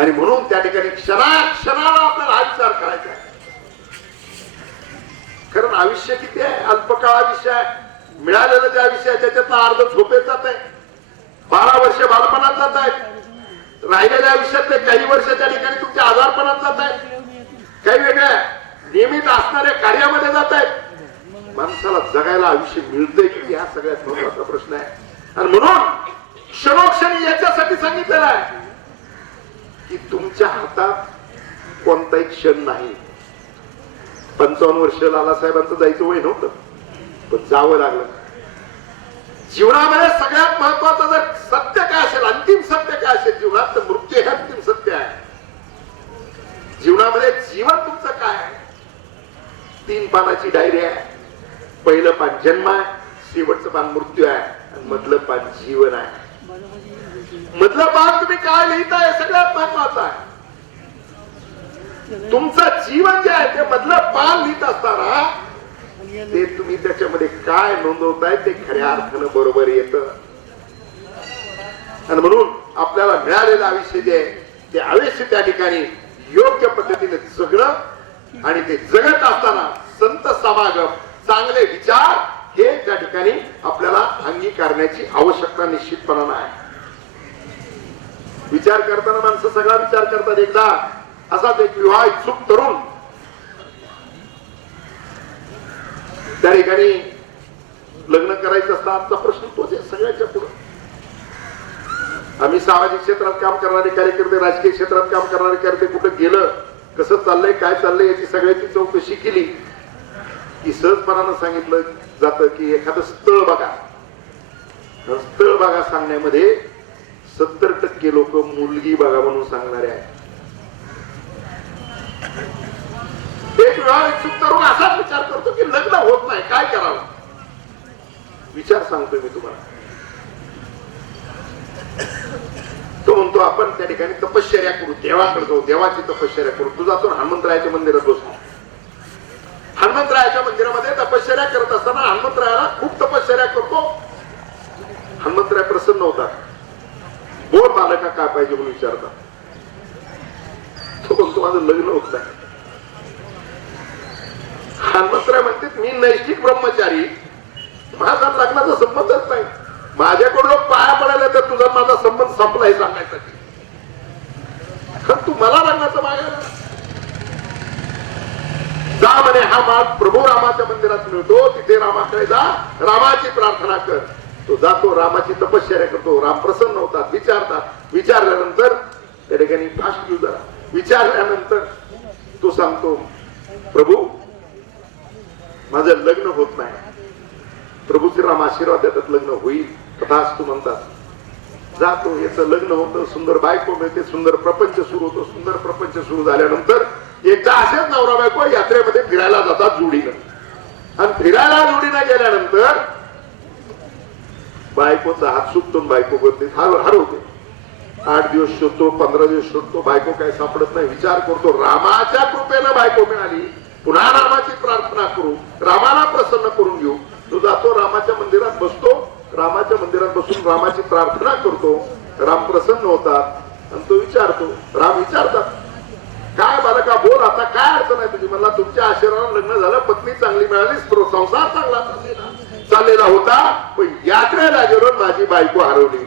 आणि म्हणून त्या ठिकाणी क्षणाला आपल्याला हा विचार करायचा आहे. कारण आयुष्य किती आहे, अल्पकाळ आयुष्य आहे. मिळालेलं जे आयुष्य आहे त्याच्यातला अर्ध झोपेत जात आहे, 12 वर्ष बालपणात जात आहेत, राहिलेल्या आयुष्यातले काही वर्ष त्या ठिकाणी तुमच्या आजारपणात जात आहेत, काही वेगळ्या नियमित असणाऱ्या कार्यामध्ये जात आहेत. माणसाला जगायला आयुष्य मिळतंय की, हा सगळ्यात महत्वाचा प्रश्न आहे. आणि म्हणून क्षणोक्षणी याच्यासाठी सांगितलेलं आहे की तुमच्या हातात कोणताही क्षण नाही. 55 वर्ष लालासाहेबांचं जायचं वय नव्हतं, पण जावं लागलं. जीवनामध्ये सगळ्यात महत्वाचं जर सत्य काय असेल, अंतिम सत्य काय असेल जीवनात, तर मृत्यू हे अंतिम सत्य आहे. जीवनामध्ये जीवन तुमचं काय आहे, 3 पानाची डायरी आहे. पहिलं पान जन्म आहे, शेवटचं पान मृत्यू आहे, आणि मधलं पान जीवन आहे. मधलं पान तुम्ही काय लिहिताय सगळ्यात महत्वाचं आहे. तुमचं जीवन जे आहे ते मधलं पान लिहित असताना ते तुम्ही त्याच्यामध्ये काय नोंदवताय ते खऱ्या अर्थानं बरोबर येतं. आणि म्हणून आपल्याला मिळालेलं आयुष्य जे आहे ते आयुष्य त्या ठिकाणी योग्य पद्धतीने जगणं, आणि ते जगत असताना संत समागम, चांगले विचार हे त्या ठिकाणी आपल्याला अंगीकारण्याची आवश्यकता निश्चितपणानं आहे. विचार करताना माणसं सगळा विचार करतात. एकदा असाच एक विवाह इच्छुक तरुण त्या ठिकाणी लग्न करायचं असता. आजचा प्रश्न तोच आहे सगळ्यांच्या पुढे. आम्ही सामाजिक क्षेत्रात काम करणारे कार्यकर्ते, राजकीय क्षेत्रात काम करणारे कार्यकर्ते, कुठं गेलं, कसं चाललंय, काय चाललंय याची सगळ्याची चौकशी केली की सहजपणानं सांगितलं जातं की एखादं स्थळ बघा. स्थळ बघा सांगण्यामध्ये 70% लोक मुलगी बघा म्हणून सांगणारे आहेत. एक विवाह इच्छुक तरुण असाच विचार करतो की लग्न होत नाही, काय करावं. विचार सांगतोय मी तुम्हाला. तो म्हणतो आपण त्या ठिकाणी तपश्चर्या करू, देवाकडे जाऊ, देवाची तपश्चर्या करू. तू जातो हनुमंतरायाच्या मंदिरात बसतो. हनुमंतरायाच्या मंदिरामध्ये तपश्चर्या करत असताना हनुमंतरायाला खूप तपश्चर्या करतो. हनुमंतराय प्रसन्न होतात. बोल बालका काय पाहिजे म्हणून विचारतात. तो म्हणतो माझं लग्न होत नाही. हनुमंतराय म्हणते मी नैष्ठिक ब्रह्मचारी, माझा लग्नाचा संबंधच नाही. माझ्याकडून पाया पडायला तर तुझा माझा संबंध संपलाय सांगायसाठी. तू मला लग्नाचं मागायला जा म्हणे. हा मार्ग प्रभू रामाच्या मंदिरात मिळतो, तिथे रामाकडे जा, रामाची प्रार्थना कर. तो जातो, रामाची तपश्चर्या करतो. राम प्रसन्न होतात, विचारतात. विचारल्यानंतर त्या ठिकाणी फास्ट घेऊ जरा. विचारल्यानंतर तो सांगतो प्रभू माझं लग्न होत नाही. प्रभू श्रीराम आशीर्वाद देतात लग्न होईल, तथास्तु म्हणतात. जातो, याचं लग्न होतं, सुंदर बायको मिळते, सुंदर प्रपंच सुरू होतो. सुंदर प्रपंच सुरू झाल्यानंतर एकदा असेच नवरा बायको यात्रेमध्ये फिरायला जातात जोडीनं. आणि फिरायला जोडीनं गेल्यानंतर बायकोचा हात सुटतो, बायको करते हरवते. 8 दिवस शोधतो, 15 दिवस शोधतो, बायको काय सापडत नाही. विचार करतो रामाच्या कृपेनं बायको मिळाली, पुन्हा रामाची प्रार्थना करू, रामाला प्रसन्न करून घेऊ. तो जातो रामाच्या मंदिरात बसतो, रामाच्या मंदिरात बसून रामाची प्रार्थना करतो, राम प्रसन्न होतात आणि तो विचारतो, राम विचारतात, काय बालका बोल, आता काय अडचण आहे तुझी? मला तुमच्या आशीर्वादाने लग्न झालं, पत्नी चांगली मिळाली, संसार चांगला चाललेला होता, पण यात्रेला गेलो माझी बायको हरवली.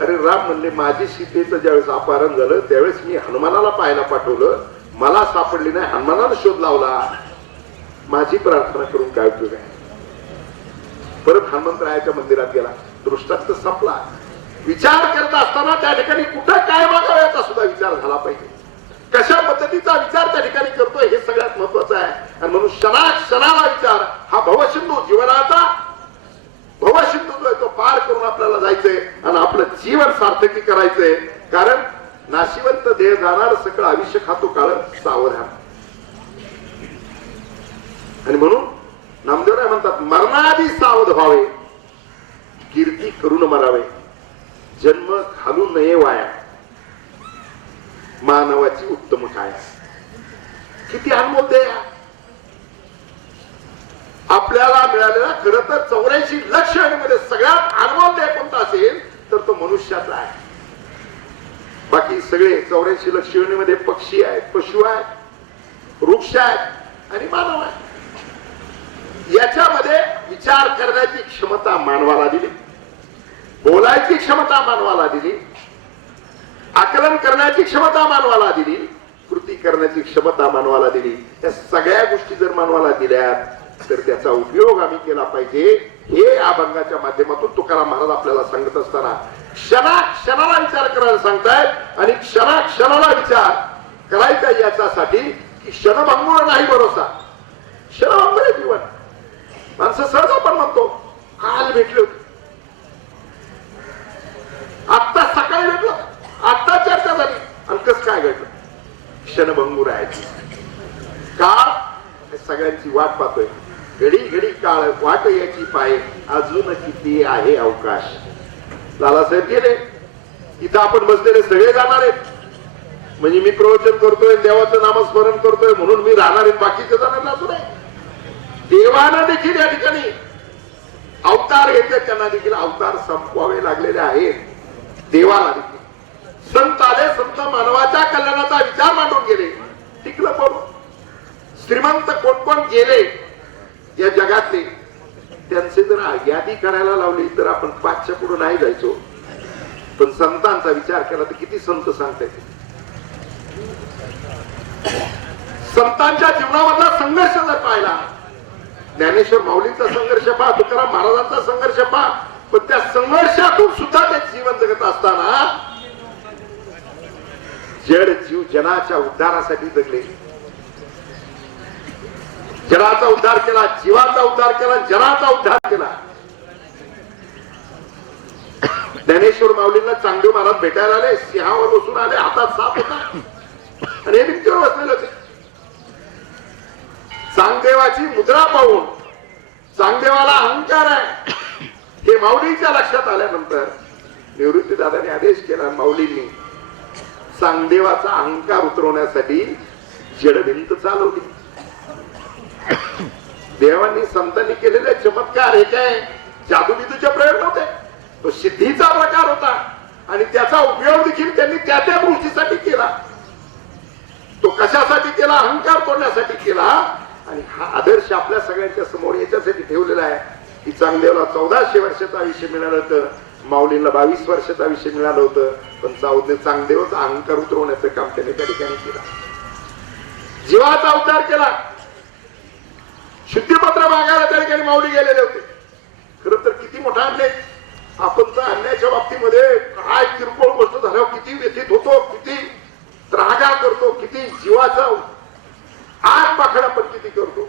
अरे राम म्हणले, माझी सीतेचं ज्यावेळेस अपहरण झालं त्यावेळेस मी हनुमानाला पाहायला पाठवलं, मला सापडली नाही, हनुमानाला शोध लावला, माझी प्रार्थना करून काय उपयोग आहे? परत हनुमंतरायाच्या मंदिरात गेला, दृष्टांत संपला. विचार करत असताना त्या ठिकाणी कुठं काय मागावं याचा सुद्धा विचार झाला पाहिजे. कशा पद्धतीचा विचार त्या ठिकाणी करतोय हे सगळ्यात महत्वाचं आहे. आणि म्हणून क्षणाला विचार हा भवसिंधू, जीवनाचा भवसिंधू जो आहे तो पार करून आपल्याला जायचंय आणि आपलं जीवन सार्थकी करायचंय. कारण नाशिवंत देह जाणार, सकळ आयुष्य खातो काळ सावधान. आणि म्हणून नामदेवराय म्हणतात, मरणाआधी सावध व्हावे, कीर्ती करून मरावे, जन्म घालू नये वाया, मानवाची उत्तम काय. किती अनमोल देह आपल्याला मिळालेला. खरं तर 84 लक्ष मध्ये सगळ्यात अनमोल देह कोणता असेल तर तो मनुष्याचा आहे. बाकी सगळे 84 लक्ष मध्ये पक्षी आहेत, पशु आहेत, वृक्ष आहेत आणि मानव आहे. याच्यामध्ये विचार करण्याची क्षमता मानवाला दिली, बोलायची क्षमता मानवाला दिली, आकलन करण्याची क्षमता मानवाला दिली, कृती करण्याची क्षमता मानवाला दिली. या सगळ्या गोष्टी जर मानवाला दिल्यात तर त्याचा उपयोग आम्ही केला पाहिजे. हे अभंगाच्या माध्यमातून तुकाराम महाराज आपल्याला सांगत असताना क्षणाला विचार करायला सांगतायत. आणि क्षणाला विचार करायचा याच्यासाठी की क्षणभंगुर नाही भरोसा, क्षणभंगुर आहे जीवन. माणसं सहज आपण म्हणतो काल भेटले होते, आत्ता सकाळी भेटलो, आत्ता चर्चा झाली आणि कसं काय घडलं. क्षणभंगुर आहे काळ, सगळ्यांची वाट पाहतोय. घडी घडी काळ वाट याची पाय, अजून किती आहे अवकाश. लालासाहेब गेले, इथं आपण बसलेले सगळे जाणार आहेत. म्हणजे मी प्रवचन करतोय, देवाचं नामस्मरण करतोय म्हणून मी राहणार आहे, बाकीचे जाणार असू नये. देवानं देखील या ठिकाणी अवतार घेतले, त्यांना देखील अवतार संपवावे लागलेले आहेत. देवाला देखील संत आले, संत मानवाच्या कल्याणाचा विचार मांडून गेले, टिकलं पडून. श्रीमंत कोण गेले या जगातले, त्यांचे जर यादी करायला लावली तर आपण 5च्या पुढे नाही जायचो. पण संतांचा विचार केला तर किती संत सांगता येते. संतांच्या जीवनामधला संघर्ष जर पाहिला, ज्ञानेश्वर माऊलींचा संघर्ष पहा, तुकाराम महाराजांचा संघर्ष पहा, पण त्या संघर्षातून सुद्धा ते जीवन जगत असताना जड जीव जनाच्या उद्धारासाठी जगले. जनाचा उद्धार केला, जीवाचा उद्धार केला, जनाचा उद्धार केला. ज्ञानेश्वर माऊलींना चांगदेव महाराज भेटायला आले, सिंहावर बसून आले, हातात साप होता आणि हे भिंतीवर बसलेले होते. चांगदेवाची मुद्रा पाहून चांगदेवाला अहंकार आहे हे माऊलींच्या लक्षात आल्यानंतर निवृत्ती दादाने आदेश केला. माऊलींनी चांगदेवाचा अहंकार उतरवण्यासाठी जडभिंत चालवली. देवांनी संतांनी केलेले चमत्कार हे काय जादूबिदूचे प्रयोग नव्हते, तो सिद्धीचा प्रकार होता. आणि त्याचा उपयोग देखील त्यांनी त्या त्या गोष्टीसाठी केला. तो कशासाठी केला? अहंकार तोडण्यासाठी केला. आणि हा आदर्श आपल्या सगळ्यांच्या समोर याच्यासाठी ठेवलेला आहे की चांगदेवाला 1400 वर्षाचं आयुष्य मिळालं होतं, माऊलींना 22 वर्षाचं आयुष्य मिळालं होतं, पण चांगदेवाचा अहंकार उतरवण्याचं काम त्याने त्या ठिकाणी केला. जीवाचा अवतार केला. शुद्धीपत्र मागायला त्या ठिकाणी माऊली गेलेले होते. खरं तर किती मोठा अन्याय. आपण तर अन्यायाच्या बाबतीमध्ये काय किरकोळ गोष्ट झाल्यावर किती व्यथित होतो, किती त्रागा करतो, किती जीवाचा आग पाखड आपण किती करतो.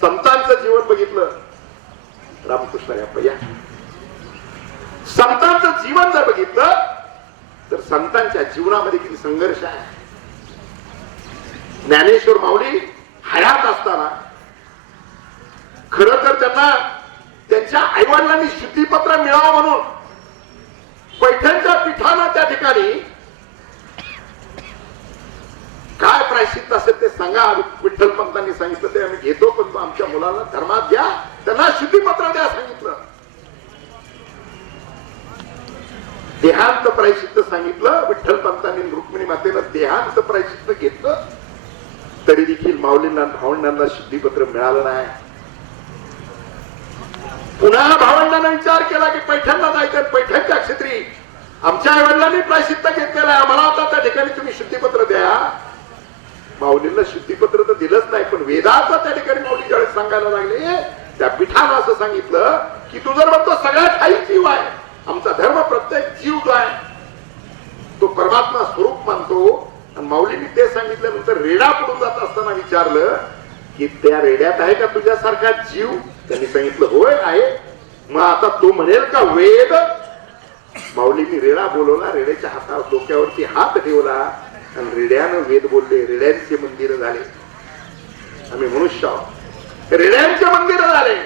संतांचं जीवन बघितलं, रामकृष्ण या संतांचं जीवन जर बघितलं तर संतांच्या जीवनामध्ये किती संघर्ष आहे. ज्ञानेश्वर माऊली हयात असताना खरं तर त्यांना त्यांच्या आईवडिलांनी शुद्धीपत्र मिळावं म्हणून पैठणच्या पीठानं त्या ठिकाणी काय प्रायश्चित्त असेल ते सांगा. विठ्ठल विठ्ठल पंतांनी सांगितलं ते आम्ही घेतो, पण आमच्या मुलाला धर्मात द्या, त्यांना शुद्धीपत्र द्या सांगितलं. देहांत प्रायश्चित्त सांगितलं विठ्ठल पंतांनी, रुक्मिणी मातेनं देहांत प्रायश्चित्त घेतलं, तरी देखील माऊलींना भावंडांना शुद्धीपत्र मिळालं नाही. पुन्हा भावंडांना विचार केला की पैठणला जायचं, पैठणच्या क्षेत्री आमच्या आई वडिलांनी प्रायश्चित्त घेतलेलं आहे, आम्हाला आता त्या ठिकाणी तुम्ही शुद्धीपत्र द्या. माऊलींना शुद्धीपत्र तर दिलंच नाही, पण वेदाचं त्या ठिकाणी माऊली ज्यावेळेस सांगायला लागले, त्या पीठानं असं सांगितलं की तू जर म्हणतो सगळ्यात ठाई जीव आहे, आमचा धर्म प्रत्येक जीव जो आहे तो परमात्मा स्वरूप मानतो. आणि माऊलींनी ते सांगितल्यानंतर रेडा पडून जात असताना विचारलं की त्या रेड्यात आहे का तुझ्यासारखा जीव? त्यांनी सांगितलं होय आहे. मग आता तो म्हणेल का वेद? माऊलींनी रेडा बोलवला, रेड्याच्या हातावर डोक्यावरती हात ठेवला आणि रेड्यानं वेद बोलले. रेड्यांचे मंदिर झाले. आम्ही मनुष्य आहोत, रेड्यांचे मंदिर झाले.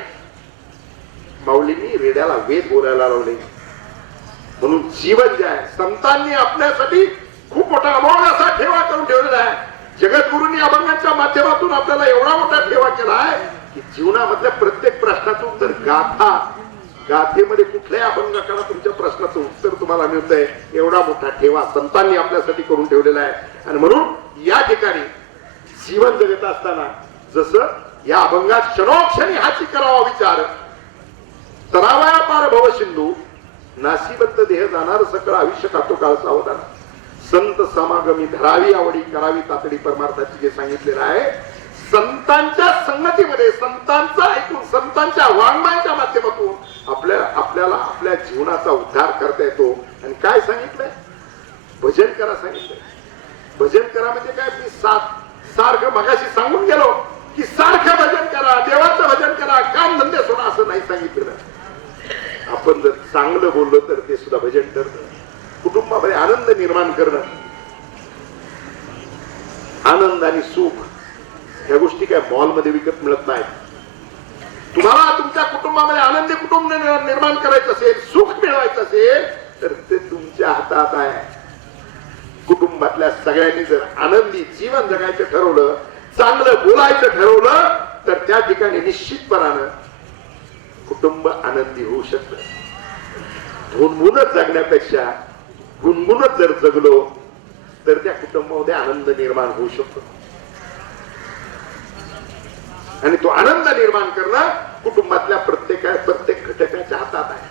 माऊलींनी रेड्याला वेद बोलायला लावले. म्हणून जीवन जे आहे संतांनी आपल्यासाठी खूप मोठा अमोघ असा ठेवा करून ठेवलेला आहे. जगद्गुरूंनी अभंगाच्या माध्यमातून आपल्याला एवढा मोठा ठेवा केला आहे की जीवनामधल्या प्रत्येक प्रश्नाचं उत्तर गाथा, गाथेमध्ये कुठल्याही अभंगाकडे तुमच्या प्रश्नाचं उत्तर तुम्हाला मिळतंय. एवढा मोठा ठेवा संतांनी आपल्यासाठी करून ठेवलेला आहे. आणि म्हणून या ठिकाणी जीवन जगत असताना जसं या अभंगात क्षणोक्षणी हाची करावा विचार, तरावया पार भव सिंधू, नासीबद्ध देह जाणार सकळ आयुष्य खातो काळ सावधान, संत समागमी धरावी आवडी करावी तातडी परमार्थाची जे सांगितलेलं आहे, संतांच्या संगतीमध्ये संतांचा ऐकून संतांच्या वाङ्मयाच्या माध्यमातून आपल्याला आपल्या जीवनाचा उद्धार करता येतो. आणि काय सांगितलंय? भजन करा सांगितलंय. भजन करा म्हणजे काय? मी सारखं मगाशी सांगून गेलो की सारखं भजन करा, देवाचं भजन करा, काम धंदे सोडा असं नाही सांगितलेलं. आपण जर चांगलं बोललो तर ते सुद्धा भजन ठरतं. कुटुंबामध्ये आनंद निर्माण करणं, आनंद आणि सुख ह्या गोष्टी काय मॉलमध्ये विकत मिळत नाहीत. तुम्हाला तुमच्या कुटुंबामध्ये आनंदी कुटुंब निर्माण करायचं असेल, सुख मिळवायचं असेल तर ते तुमच्या हातात आहे. कुटुंबातल्या सगळ्यांनी जर आनंदी जीवन जगायचं ठरवलं, चांगलं बोलायचं ठरवलं तर त्या ठिकाणी निश्चितपणानं कुटुंब आनंदी होऊ शकतं. धुनमुनच जगण्यापेक्षा गुणगुणत जर जगलो तर त्या कुटुंबामध्ये आनंद निर्माण होऊ शकतो. आणि तो आनंद निर्माण करणं कुटुंबातल्या प्रत्येक घटकाच्या हातात आहे.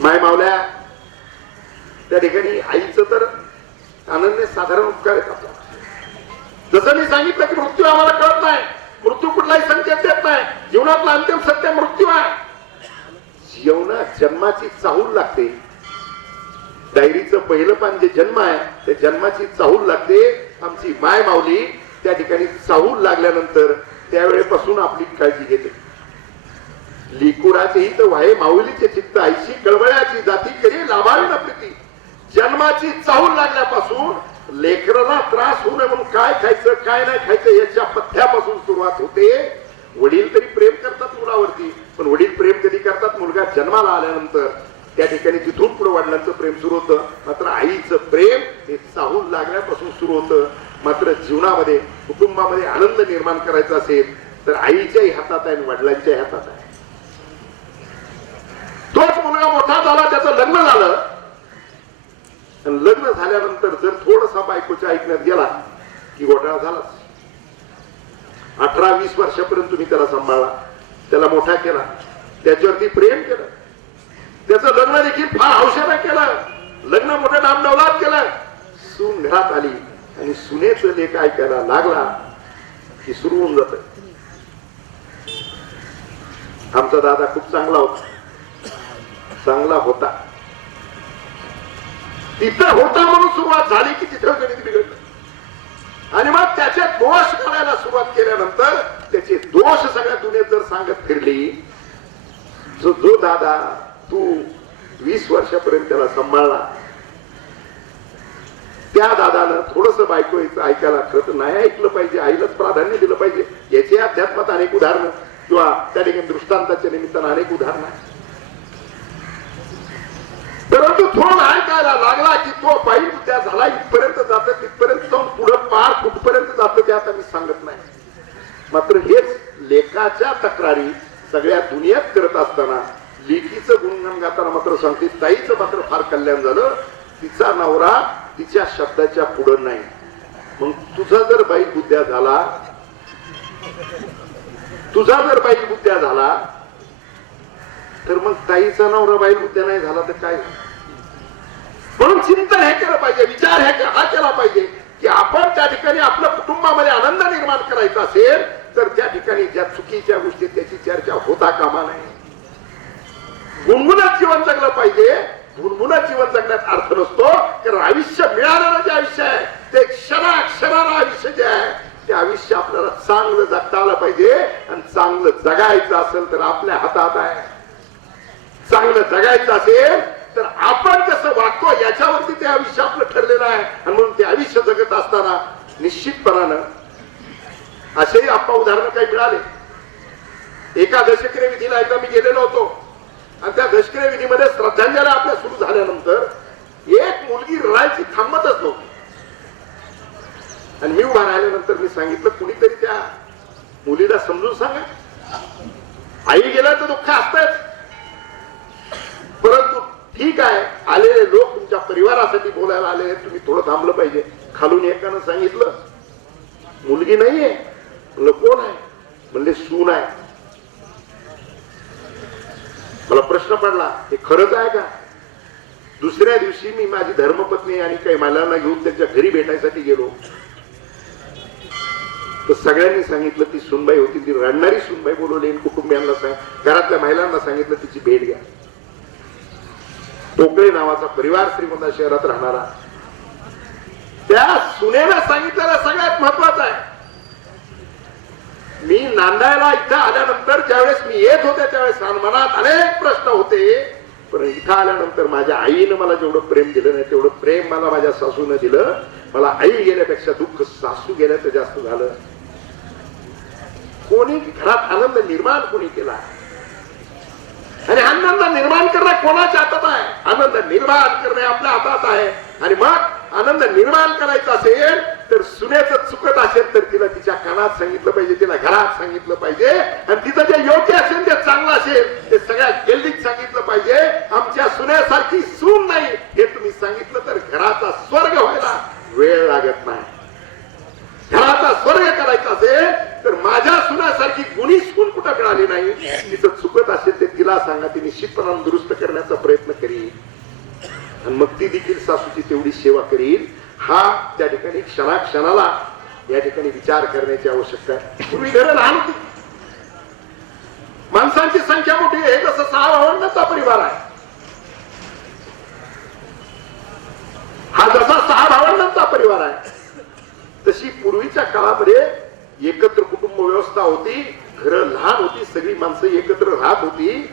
माय मावल्या त्या ठिकाणी आईचं तर अनन्य साधारण उपकार आहेत आपला. जसं मी सांगितलं की मृत्यू आम्हाला कळत नाही, मृत्यू कुठलाही संकेत देत नाही. जीवनातला अंतिम सत्य मृत्यू आहे. जीवनात जन्माची चाहूल लागते. डायरीचं पहिलं पान जे जन्म आहे त्या जन्माची चाहूल लागते. आमची माय माऊली त्या ठिकाणी चाहूल लागल्यानंतर त्यावेळेपासून आपली काळजी घेते. लिकुडाचे हित वाहे माऊलीचे चित्त आईशी कळवळ्याची जाती करी लाभावी न प्रीती. जन्माची चाहूल लागल्यापासून लेकराला त्रास होऊ नये म्हणून काय खायचं काय नाही खायचं याच्या पथ्यापासून सुरुवात होते. वडील तरी प्रेम करतात मुलावरती, पण वडील प्रेम कधी करतात? मुलगा जन्माला आल्यानंतर. त्या ठिकाणी तिथून पुढे वडिलांचं प्रेम सुरू होतं. मात्र आईचं प्रेम हे चाहूल लागल्यापासून सुरू होतं. मात्र जीवनामध्ये कुटुंबामध्ये आनंद निर्माण करायचा असेल तर आईच्याही हातात आहे आणि वडिलांच्याही हातात आहे. तोच मुलगा मोठा झाला, त्याचं लग्न झालं. आणि लग्न झाल्यानंतर जर थोडासा बायकोच्या ऐकण्यात गेला की घोटाळा झालाच. 18-20 वर्षापर्यंत तुम्ही त्याला सांभाळला, त्याला मोठा केला, त्याच्यावरती प्रेम केलं, त्याचं लग्न देखील फार हौशेनं केलं, लग्न मोठ्या नामडौलात केलं. सून घरात आली आणि सुनेचं लेख ऐकायला लागला की सुरू होऊन जात. आमचा दादा खूप चांगला होता, चांगला होता. तिथं होता म्हणून सुरुवात झाली की तिथं गणित बिघडलं. आणि मग त्याचे दोष काढायला सुरुवात केल्यानंतर त्याचे दोष सगळ्या दुनियेत जर सांगत फिरली, जो दादा तू 20 वर्षापर्यंत त्याला सांभाळला, त्या दादानं थोडस बायकोचं ऐकायला खरं नाही ऐकलं पाहिजे, आईलाच प्राधान्य दिलं पाहिजे. याचे अध्यात्मात अनेक उदाहरणं किंवा त्या ठिकाणी दृष्टांताच्या निमित्तानं अनेक उदाहरणं आहेत. परंतु थोडं नाही का नांदायला लागला की तो बाईल बुद्ध्या झाला इथपर्यंत जातं, तिथपर्यंत जाऊन पुढं पार कुठपर्यंत जातं ते आता मी सांगत नाही. मात्र हेच लेकाच्या तक्रारी सगळ्या दुनियेत करत असताना लेकीचं गुणगान गाताना मात्र सांगते ताईचं मात्र फार कल्याण झालं. तिचा नवरा तिच्या शब्दाच्या पुढं नाही. मग तुझा जर बाईल बुद्ध्या झाला, तुझा जर बाईल बुद्ध्या झाला तर मग ताईचा नवरा बाईल बुद्ध्या नाही झाला तर काय? म्हणून चिंतन हे केलं पाहिजे, विचार हा केला पाहिजे की आपण त्या ठिकाणी आपल्या कुटुंबामध्ये आनंद निर्माण करायचा असेल तर त्या ठिकाणी ज्या चुकीच्या गोष्टी त्याची चर्चा होता कामा नाही. गुणगुणत जीवन जगलं पाहिजे. गुणगुणत जीवन जगण्यात अर्थ नसतो, कारण आयुष्य मिळालेलं जे आयुष्य आहे ते क्षणाक्षणाला आयुष्य जे आहे ते आयुष्य आपल्याला चांगलं जगता आलं पाहिजे. आणि चांगलं जगायचं असेल तर आपल्या हातात आहे. चांगलं जगायचं असेल तर आपण कसं वागतो याच्यावरती ते आयुष्य आपलं ठरलेलं आहे. आणि म्हणून ते आयुष्य जगत असताना निश्चितपणानं असेही आप्पा उदाहरण काही मिळाले. एका दशक्रिय विधीला एकदा मी गेलेलो होतो आणि त्या दशक्रिय विधीमध्ये श्रद्धांजली आपल्या सुरू झाल्यानंतर एक मुलगी रडायची थांबतच नव्हती. आणि मी उभा राहिल्यानंतर मी सांगितलं कुणीतरी त्या मुलीला समजून सांगा. आई गेल्या तर दुःख असतंच, परंतु ठीक आहे आलेले लोक तुमच्या परिवारासाठी बोलायला आले, तुम्ही थोडं थांबलं पाहिजे. खालून एकानं सांगितलं मुलगी नाहीये. म्हणलं कोण आहे? म्हणले सून आहे. मला प्रश्न पडला हे खरंच आहे का? दुसऱ्या दिवशी मी माझी धर्मपत्नी आणि काही महिलांना घेऊन त्यांच्या घरी भेटायसाठी गेलो तर सगळ्यांनी सांगितलं ती सुनबाई होती, ती रडणारी सुनबाई बोलवली. कुटुंबियांना घरातल्या महिलांना सांगितलं तिची भेट घ्या. टोकळे नावाचा परिवार श्रीमंत शहरात राहणारा त्या सुनेला सांगितलेला सगळ्यात महत्वाचा आहे. मी नांदायला इथं आल्यानंतर ज्यावेळेस मी येत होते त्यावेळेस मनात अनेक प्रश्न होते, पण इथं आल्यानंतर माझ्या आईनं मला जेवढं प्रेम दिलं नाही तेवढं प्रेम मला माझ्या सासूनं दिलं. मला आई गेल्यापेक्षा दुःख सासू गेल्याचं जास्त झालं. कोणी घरात आनंद निर्माण कोणी केला? आणि आनंद निर्माण करणं कोणाच्या हातात आहे? आनंद निर्माण करणे आपल्या हातात आहे. आणि मग आनंद निर्माण करायचा असेल तर सुनेचं चुकत असेल तर तिला तिच्या कानात सांगितलं पाहिजे, तिला घरात सांगितलं पाहिजे. आणि तिचं जे योग्य असेल ते चांगलं असेल ते सगळ्या गल्लीत सांगितलं पाहिजे. आमच्या सुनेसारखी सून नाही हे तुम्ही सांगितलं तर घराचा स्वर्ग व्हायला वेळ लागत नाही. घराचा स्वर्ग करायचा असेल तर माझ्या सुनासारखी गुणी सून कुठं मिळाली नाही. तिचं चुकत असेल ते तिला सांगा, ती निश्चितपणाने दुरुस्त करण्याचा प्रयत्न करील. आणि मग ती देखील सासूची तेवढी सेवा करील. हा त्या ठिकाणी क्षणाक्षणाला या ठिकाणी विचार करण्याची आवश्यकता आहे. पूर्वी घरं लहान होती, माणसांची संख्या मोठी आहे, जसं 6 भावंडांचा परिवार आहे. हा जसा 6 भावंडांचा परिवार आहे तशी पूर्वीच्या काळामध्ये एकत्र कुटुंब व्यवस्था होती. घरं लहान होती, सगळी माणसं एकत्र राहत होती.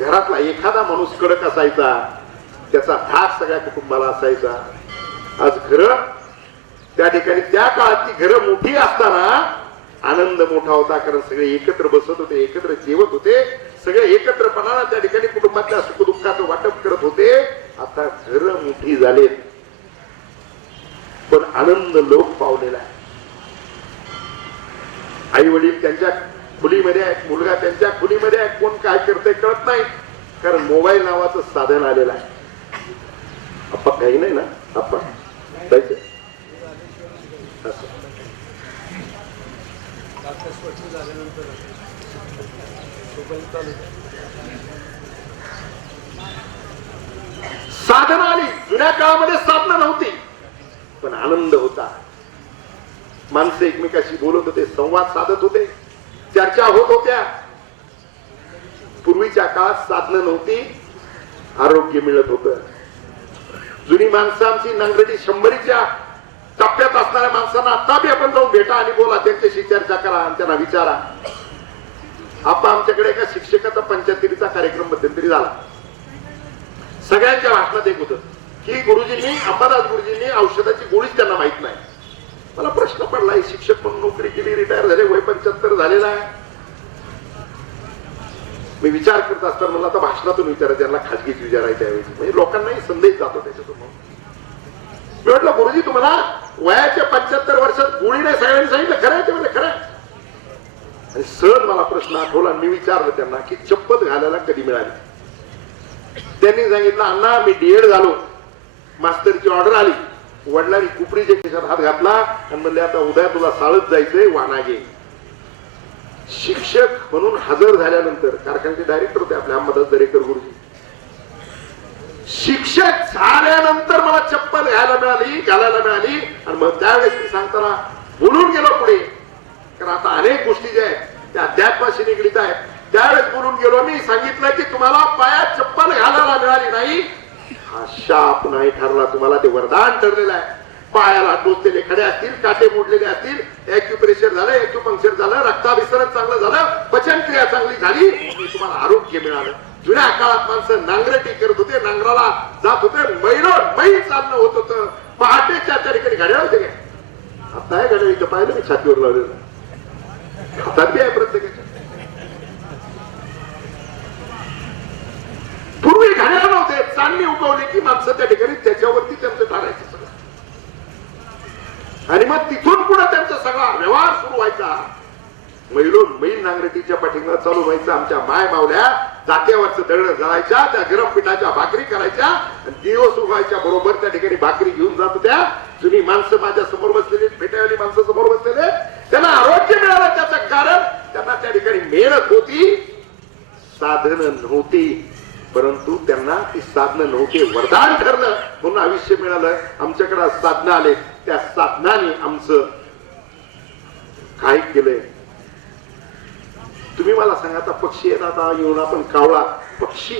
घरातला एखादा माणूस कडक असायचा, त्याचा धाक सगळ्या कुटुंबाला असायचा. आज घरं त्या ठिकाणी त्या काळात ती घरं मोठी असताना आनंद मोठा होता, कारण सगळे एकत्र बसत होते, एकत्र जेवत होते, सगळे एकत्रपणाला त्या ठिकाणी कुटुंबातल्या सुखदुःखाचं वाटप करत होते. आता घरं मोठी झालेत पण आनंद लोप पावलेला आहे. आई वडील त्यांच्या खोलीमध्ये आहेत, मुलगा त्यांच्या खोलीमध्ये आहे, कोण काय करतंय कळत नाही, कारण मोबाईल नावाचं साधन आलेलं आहे. आपण काही नाही ना, आपण जायचं साधन आली. जुन्या काळामध्ये साधनं नव्हती पण आनंद होता. माणसं एकमेकाशी बोलत होते, संवाद साधत होते, चर्चा होत होत्या. पूर्वीच्या काळात साधनं नव्हती, आरोग्य मिळत होतं. जुनी माणसं आमची नांगरटी 100च्या टप्प्यात असणाऱ्या माणसांना आता बी आपण जाऊन भेटा आणि बोला, त्यांच्याशी चर्चा करा आणि त्यांना विचारा. आपण आमच्याकडे एका शिक्षकाचा 75चा कार्यक्रम मध्यंतरी झाला. सगळ्यांच्या भाषणात एक होतं की गुरुजींनी, अंबादास गुरुजींनी औषधाची गोळीच त्यांना माहित नाही. मला प्रश्न पडला, शिक्षक म्हणून नोकरी केली, रिटायर झाले, वय 75 झालेला आहे. मी विचार करत असताना मला आता भाषणातून विचारायचं, त्यांना खाजगीच विचारायच्या ऐवजी, म्हणजे लोकांनाही संदेश जात होते. प्रश्न आठवला. मी विचारलं त्यांना की चप्पल घालायला कधी मिळाली. त्यांनी सांगितलं, अण्णा मी डीएड झालो, मास्तरची ऑर्डर आली, वडिलांनी कुपरीच्या खिशात हात घातला आणि म्हणले आता उद्या तुला साळत जायचंय, वाना घे. शिक्षक म्हणून हजर झाल्यानंतर, कारखान्याचे डायरेक्टर होते आपले अंबादास दरेकर गुरुजी, शिक्षक झाल्यानंतर मला चप्पल घालायला मिळाली. आणि मग त्यावेळेस मी सांगताना बोलून गेलो पुढे, कारण आता अनेक गोष्टी ज्या आहेत त्या अध्यात्माशी निगडीत आहेत. त्यावेळेस बोलून गेलो, मी सांगितलं की तुम्हाला पायात चप्पल घालायला मिळाली नाही हा शाप नाही ठरला, तुम्हाला ते वरदान ठरलेलं आहे. पायाला टोचलेले खडे असतील, काटे मोडलेले असतील, ॲक्युप्रेशर झालं, ॲक्युपंक्चर झालं, रक्ताभिसरण चांगलं झालं, पचनक्रिया चांगली झाली, तुम्हाला आरोग्य मिळालं. जुन्या काळात माणसं नांगरटी करत होते, नांगराला जात होते, मैल चालणं होत होतं, पहाटेच्या त्या ठिकाणी घड्याळ होते काय. आता आहे घड्याळ, इथं पाहिलं मी छातीवर लावलेलं, हातात बी आहे प्रत्येकाच्या. पूर्वी घड्याळ नव्हते, चांदणी उगवली की माणसं त्या ठिकाणी त्याच्यावरती त्यांचं ठरायचं सगळं. आणि मग तिथून पुढे त्यांचा सगळा व्यवहार सुरू व्हायचा. मैल नांगरटीच्या पाठीमागे चालू व्हायचं. आमच्या माय मावल्या जात्यावरचं दळण जळायच्या, त्या गरम पिठाच्या भाकरी करायच्या, दिवस उगायच्या बरोबर त्या ठिकाणी भाकरी घेऊन जात होत्या. जुनी माणसं माझ्या समोर बसलेली, फेट्यावाली माणसं समोर बसलेले, त्यांना आरोग्य मिळालं. त्याचं कारण त्यांना त्या ठिकाणी मेहनत होती, साधनं नव्हती, परंतु त्यांना ती साधनं नव्हती, वरदान ठरलं म्हणून आयुष्य मिळालं. आमच्याकडे साधनं आले, त्या साधनाने आमचं काय केलंय तुम्ही मला सांगा. आता पक्षी येतात, येऊन आपण कावळा पक्षी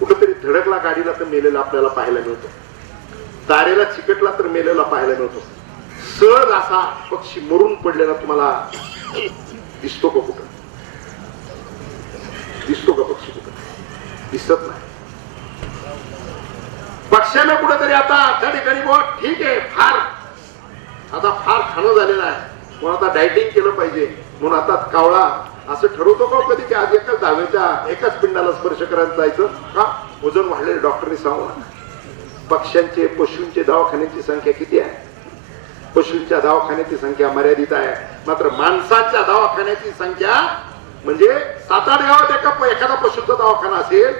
कुठेतरी धडकला गाडीला तर मेलेला आपल्याला पाहायला मिळतो, तारेला चिकटला तर मेलेला पाहायला मिळतो. सहज असा पक्षी मरून पडलेला तुम्हाला दिसतो का कुठं? दिसतो का पक्षी कुठं? दिसत नाही. पक्ष्यानं कुठेतरी आता त्या ठिकाणी ठीक आहे, फार खाणं झालेलं आहे, म्हणून आता डायटिंग केलं पाहिजे, म्हणून आता कावळा असं ठरवतो का कधी की आज एकाच धावेच्या एकाच पिंडाला स्पर्श करायला जायचं का? वजन वाढलेले डॉक्टरनी सांगू. पक्ष्यांचे पशूंचे दवाखान्यांची संख्या किती आहे? पशूंच्या दवाखान्याची संख्या मर्यादित आहे, मात्र माणसाच्या दवाखान्याची संख्या म्हणजे 7-8 गावात एखादा पशूचा दवाखाना असेल,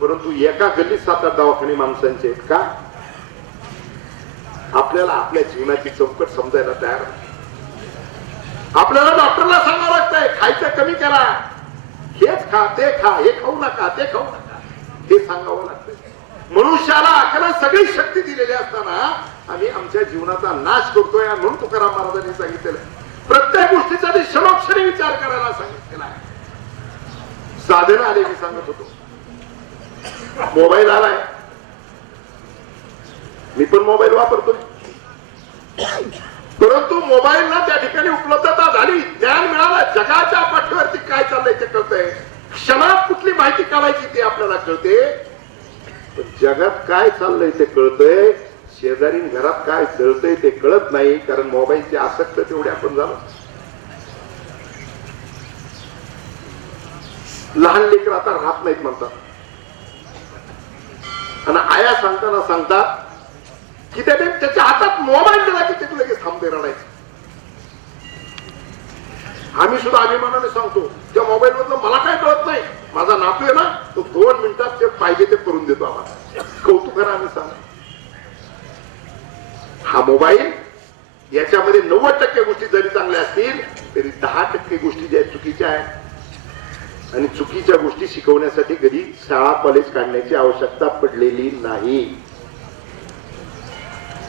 परंतु एका गल्लीत 7-8 दवाखाने माणसांचे आहेत का? आपल्याला आपल्या जीवनाची चौकट समजायला तयार नाही. आपल्याला डॉक्टरला सांगावं लागतंय खायचं कमी करा, हेच खा, ते खा, हे खाऊ नका, ते खाऊ नका, हे सांगावं लागतंय. मनुष्याला अकरा सगळी शक्ती दिलेली असताना आम्ही आमच्या जीवनाचा नाश करतोय. म्हणून तुकाराम महाराजांनी सांगितलेलं प्रत्येक गोष्टीचा क्षणोक्षणी विचार करायला सांगितलेला आहे. साधन आले, मी सांगत होतो, मोबाईल आलाय, मी पण मोबाईल वापरतोय, परंतु मोबाईलला त्या ठिकाणी उपलब्धता झाली, ज्ञान मिळालं, जगाच्या पाठीवरती काय चाललंय ते कळतंय, क्षणात कुठली माहिती काढायची ते आपल्याला कळते, पण जगात काय चाललंय ते कळतंय, शेजारी घरात काय जळतंय ते कळत नाही, कारण मोबाईलची आसक्त तेवढे आपण झालो. लहान लेकर आता राहत नाहीत म्हणतात, आणि आया सांगतात की त्याच्या हातात मोबाईल दिला की ते लगेच थांबते रडायचं. आम्ही सुद्धा अभिमानाने सांगतो, त्या मोबाईल मधलं मला काय कळत नाही, माझा नातू आहे ना, तो 2 मिनिटात ते पाहिजे ते करून देतो आम्हाला. कौतुकाने आम्ही सांग, हा मोबाईल याच्यामध्ये 90% गोष्टी जरी चांगल्या असतील तरी 10% गोष्टी ज्या चुकीच्या आहेत, आणि चुकीच्या गोष्टी शिकवण्यासाठी कधी शाळा कॉलेज काढण्याची आवश्यकता पडलेली नाही.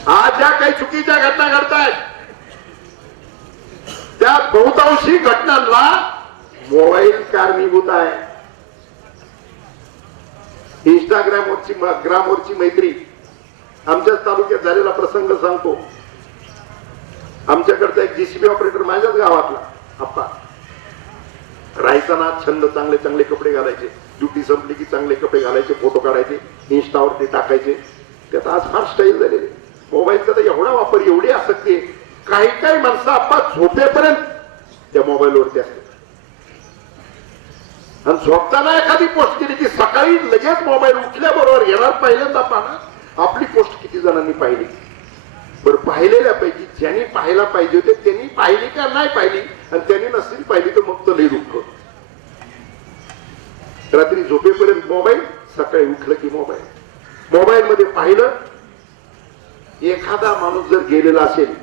आज ज्या काही चुकीच्या घटना घडतायत त्या बहुतांशी घटनांना मोबाईल कारणीभूत आहे. इंस्टाग्रामवरची मैत्री, आमच्याच तालुक्यात झालेला प्रसंग सांगतो. आमच्याकडचा एक जीसीबी ऑपरेटर माझ्याच गावातला आप्पा राहायचा ना, छंद चांगले चांगले कपडे घालायचे, ड्युटी संपली की चांगले कपडे घालायचे, फोटो काढायचे, इंस्टावरती टाकायचे. त्यात आज फार स्टाईल झालेले. मोबाईलचा तर एवढा वापर, एवढी आसक्ती, काही माणसं आप्पा झोपेपर्यंत त्या मोबाईलवरती असते, आणि झोपताना एखादी पोस्ट केली की सकाळी लगेच मोबाईल उठल्याबरोबर येणार पहिल्यांदा पाहणार आपली पोस्ट किती जणांनी पाहिली. बरं, पाहिलेल्यापैकी ज्यांनी पाहायला पाहिजे होते त्यांनी पाहिली का नाही पाहिली, आणि त्यांनी नसतील पाहिली तर मग तर लई दुःख. रात्री झोपेपर्यंत मोबाईल, सकाळी उठलं की मोबाईल. मोबाईल मध्ये पाहिलं, एखादा माणूस जर गेलेला असेल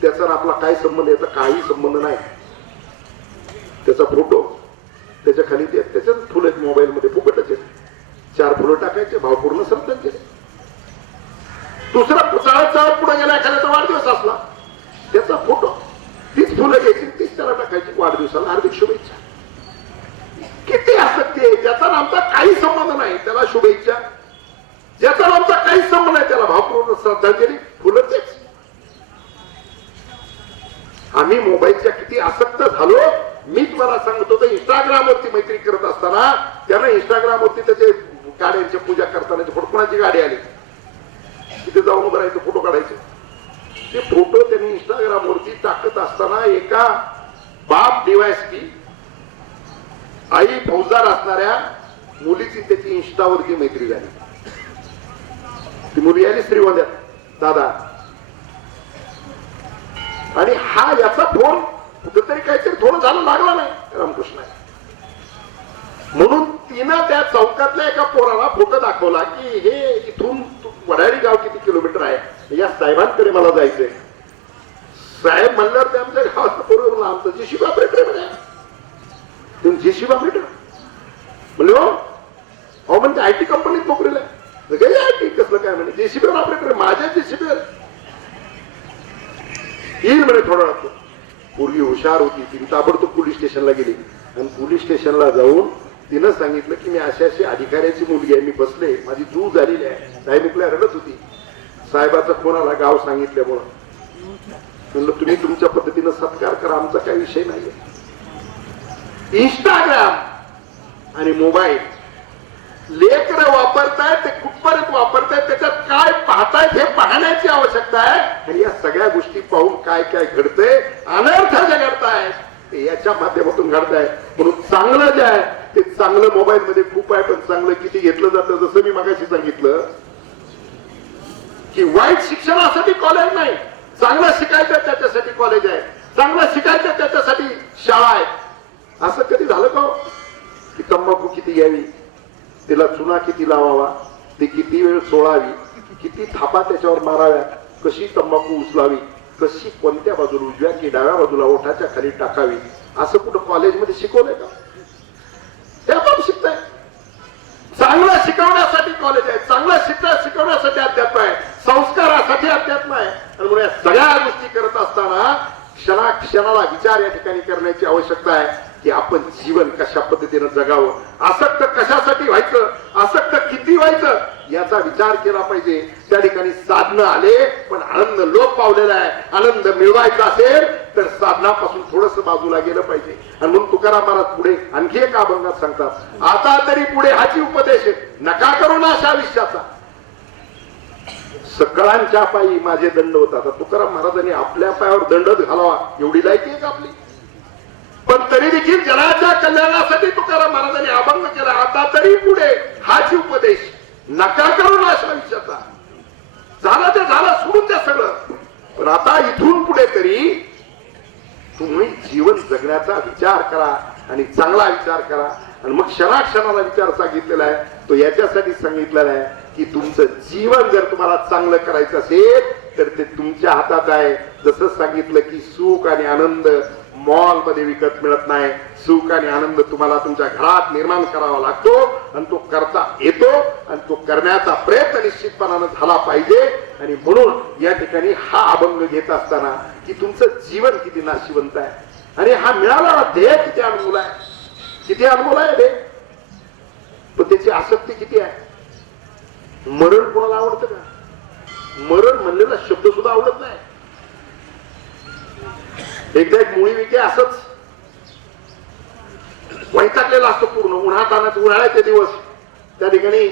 त्याचा आपला काय संबंध, याचा काही संबंध नाही. त्याचा फोटो, त्याच्या खाली त्याच्यात फुलं आहेत मोबाईल मध्ये, फुकटच आहेत. 4 फुलं टाकायचे, भावपूर्ण श्रद्धांजली. दुसरा चाळत पुढे गेला, एखाद्याचा वाढदिवस असला त्याचा फोटो, तीच फुलं घ्यायची, तीच त्याला टाकायची, वाढदिवसाला हार्दिक शुभेच्छा. किती आसक्ती आहे. ज्याचा आमचा काही संबंध नाही त्याला शुभेच्छा, ज्याचा आमचा काही संबंध नाही त्याला भावपूर्ण श्रद्धांजली, फुलं तेच. आम्ही मोबाईलच्या किती आसक्त झालो. मी तुम्हाला सांगत होतो, इंस्टाग्रामवरती मैत्री करत असताना त्यानं इंस्टाग्रामवरती त्याचे गाड्यांची पूजा करताना कोणाची गाडी आली तिथे जाऊन उभं राहायचं, फोटो काढायचे. ते फोटो त्यांनी इंस्टाग्रामवरती टाकत असताना एका बाप डीवायएसपी आई फौजदार असणाऱ्या मुलीची त्याची इंस्टावरती मैत्री झाली. ती मुली आली श्रीगोंद्यात दादा, आणि हा याचा फोन कुठेतरी काहीतरी थोडं झालं, लागला नाही रामकृष्ण. म्हणून तिनं त्या चौकातल्या एका पोराला फोटो दाखवला की हे इथून वडाळी गाव किती किलोमीटर आहे, या साहेबांकडे मला जायचंय. साहेब म्हणल्यावर ते आमच्या गावात पोरं म्हणलं आमचं जेसीबी ऑपरेटर म्हणे. तुम्ही जेसीबी ऑपरेटर म्हणले हो, अहो म्हणजे आयटी कंपनीत नोकरीला आहे. आयटी कसलं काय म्हणे, जेसीबी ऑपरेटर, माझ्या जेसीबीवर येईल म्हणे थोडा वेळ. पूर्वी हुशार होती, ती ताबडतोब पोलीस स्टेशनला गेली, आणि पोलीस स्टेशनला जाऊन तिनं सांगितलं की मी अशी अधिकाऱ्याची मुलगी आहे, मी बसले, माझी चूक झालेली आहे. साहेब इकडे रडत होती. साहेबाचा फोन आला गाव सांगितल्यामुळं. म्हणलं तुम्ही तुमच्या पद्धतीनं सत्कार करा, आमचा काही विषय नाहीये. इंस्टाग्राम आणि मोबाईल लेकरं वापरतायत, ते कुठपर्यंत वापरतायत, त्याच्यात काय पाहतायत हे पाहण्याची आवश्यकता आहे. आणि या सगळ्या गोष्टी पाहून काय काय घडतंय, अनर्थ जे घडतायत ते याच्या माध्यमातून घडताय. म्हणून चांगलं जे आहे ते चांगलं मोबाईल मध्ये खूप आहे, पण चांगलं किती घेतलं जातं. जसं मी मगाशी सांगितलं की वाईट शिक्षणासाठी कॉलेज नाही, चांगलं शिकायचं त्याच्यासाठी कॉलेज आहे, चांगलं शिकायचं त्याच्यासाठी शाळा आहे. असं कधी झालं का की तंबाखू किती घ्यावी, तिला चुना किती लावावा, ती किती वेळ सोडावी, किती थापा त्याच्यावर माराव्या, कशी तंबाखू उचलावी, कशी कोणत्या बाजूला उजव्या की डाव्या बाजूला ओठाच्या खाली टाकावी, असं कुठं कॉलेजमध्ये शिकवलंय का? ते आपण शिकताय. चांगलं शिकवण्यासाठी कॉलेज आहे, चांगलं शिकवण्यासाठी अध्यात्म आहे, संस्कारासाठी अध्यात्म आहे. आणि म्हणून या सगळ्या गोष्टी करत असताना क्षणाला विचार या ठिकाणी करण्याची आवश्यकता आहे की आपण जीवन कशा पद्धतीनं जगावं, आसक्त कशासाठी व्हायचं, आसक्त किती व्हायचं याचा विचार केला पाहिजे. त्या ठिकाणी साधनं आले, पण आनंद लोप पावलेला आहे. आनंद मिळवायचा असेल तर साधनापासून थोडस बाजूला गेलं पाहिजे. आणि म्हणून तुकाराम महाराज पुढे आणखी एका अभंगात सांगतात, आता तरी पुढे हाची उपदेश आहे, नका करू नाश आयुष्याचा, सकळांच्या पायी माझे दंड होतात. तुकाराम महाराजांनी आपल्या पायावर दंडच घालावा एवढी लायकी आहे का आपली? पण तरी देखील जनाच्या कल्याणासाठी तुकाराम महाराजांनी अभंग केला, आता तरी पुढे हाची उपदेश, नका करू नाश आयुष्याचा. झालं ते झालं, सोडून द्या सगळं, पण आता इथून पुढे तरी तुम्ही जीवन जगण्याचा विचार करा आणि चांगला विचार करा. आणि मग क्षणाक्षणाला विचार सांगितलेला आहे तो याच्यासाठी सांगितलेला आहे की तुमचं जीवन जर तुम्हाला चांगलं करायचं असेल तर ते तुमच्या हातात आहे. जसं सांगितलं की सुख आणि आनंद मॉल मध्ये विकत मिळत नाही, सुख आणि आनंद तुम्हाला तुमच्या घरात निर्माण करावा लागतो, आणि तो करता येतो, आणि तो करण्याचा प्रयत्न निश्चितपणानं झाला पाहिजे. आणि म्हणून या ठिकाणी हा अभंग घेत असताना की तुमचं जीवन किती नाशिवंत आहे, आणि हा मिळालेला ध्येय किती अनमोल आहे, किती अनमोल आहे ध्येय, पण त्याची आसक्ती किती आहे. मरण कोणाला आवडतं का? मरण म्हणलेला शब्द सुद्धा आवडत नाही. एकदा एक मुळी विके असंच वैतागलेला असतो पूर्ण, उन्हाळ्याचे दिवस, त्या ठिकाणी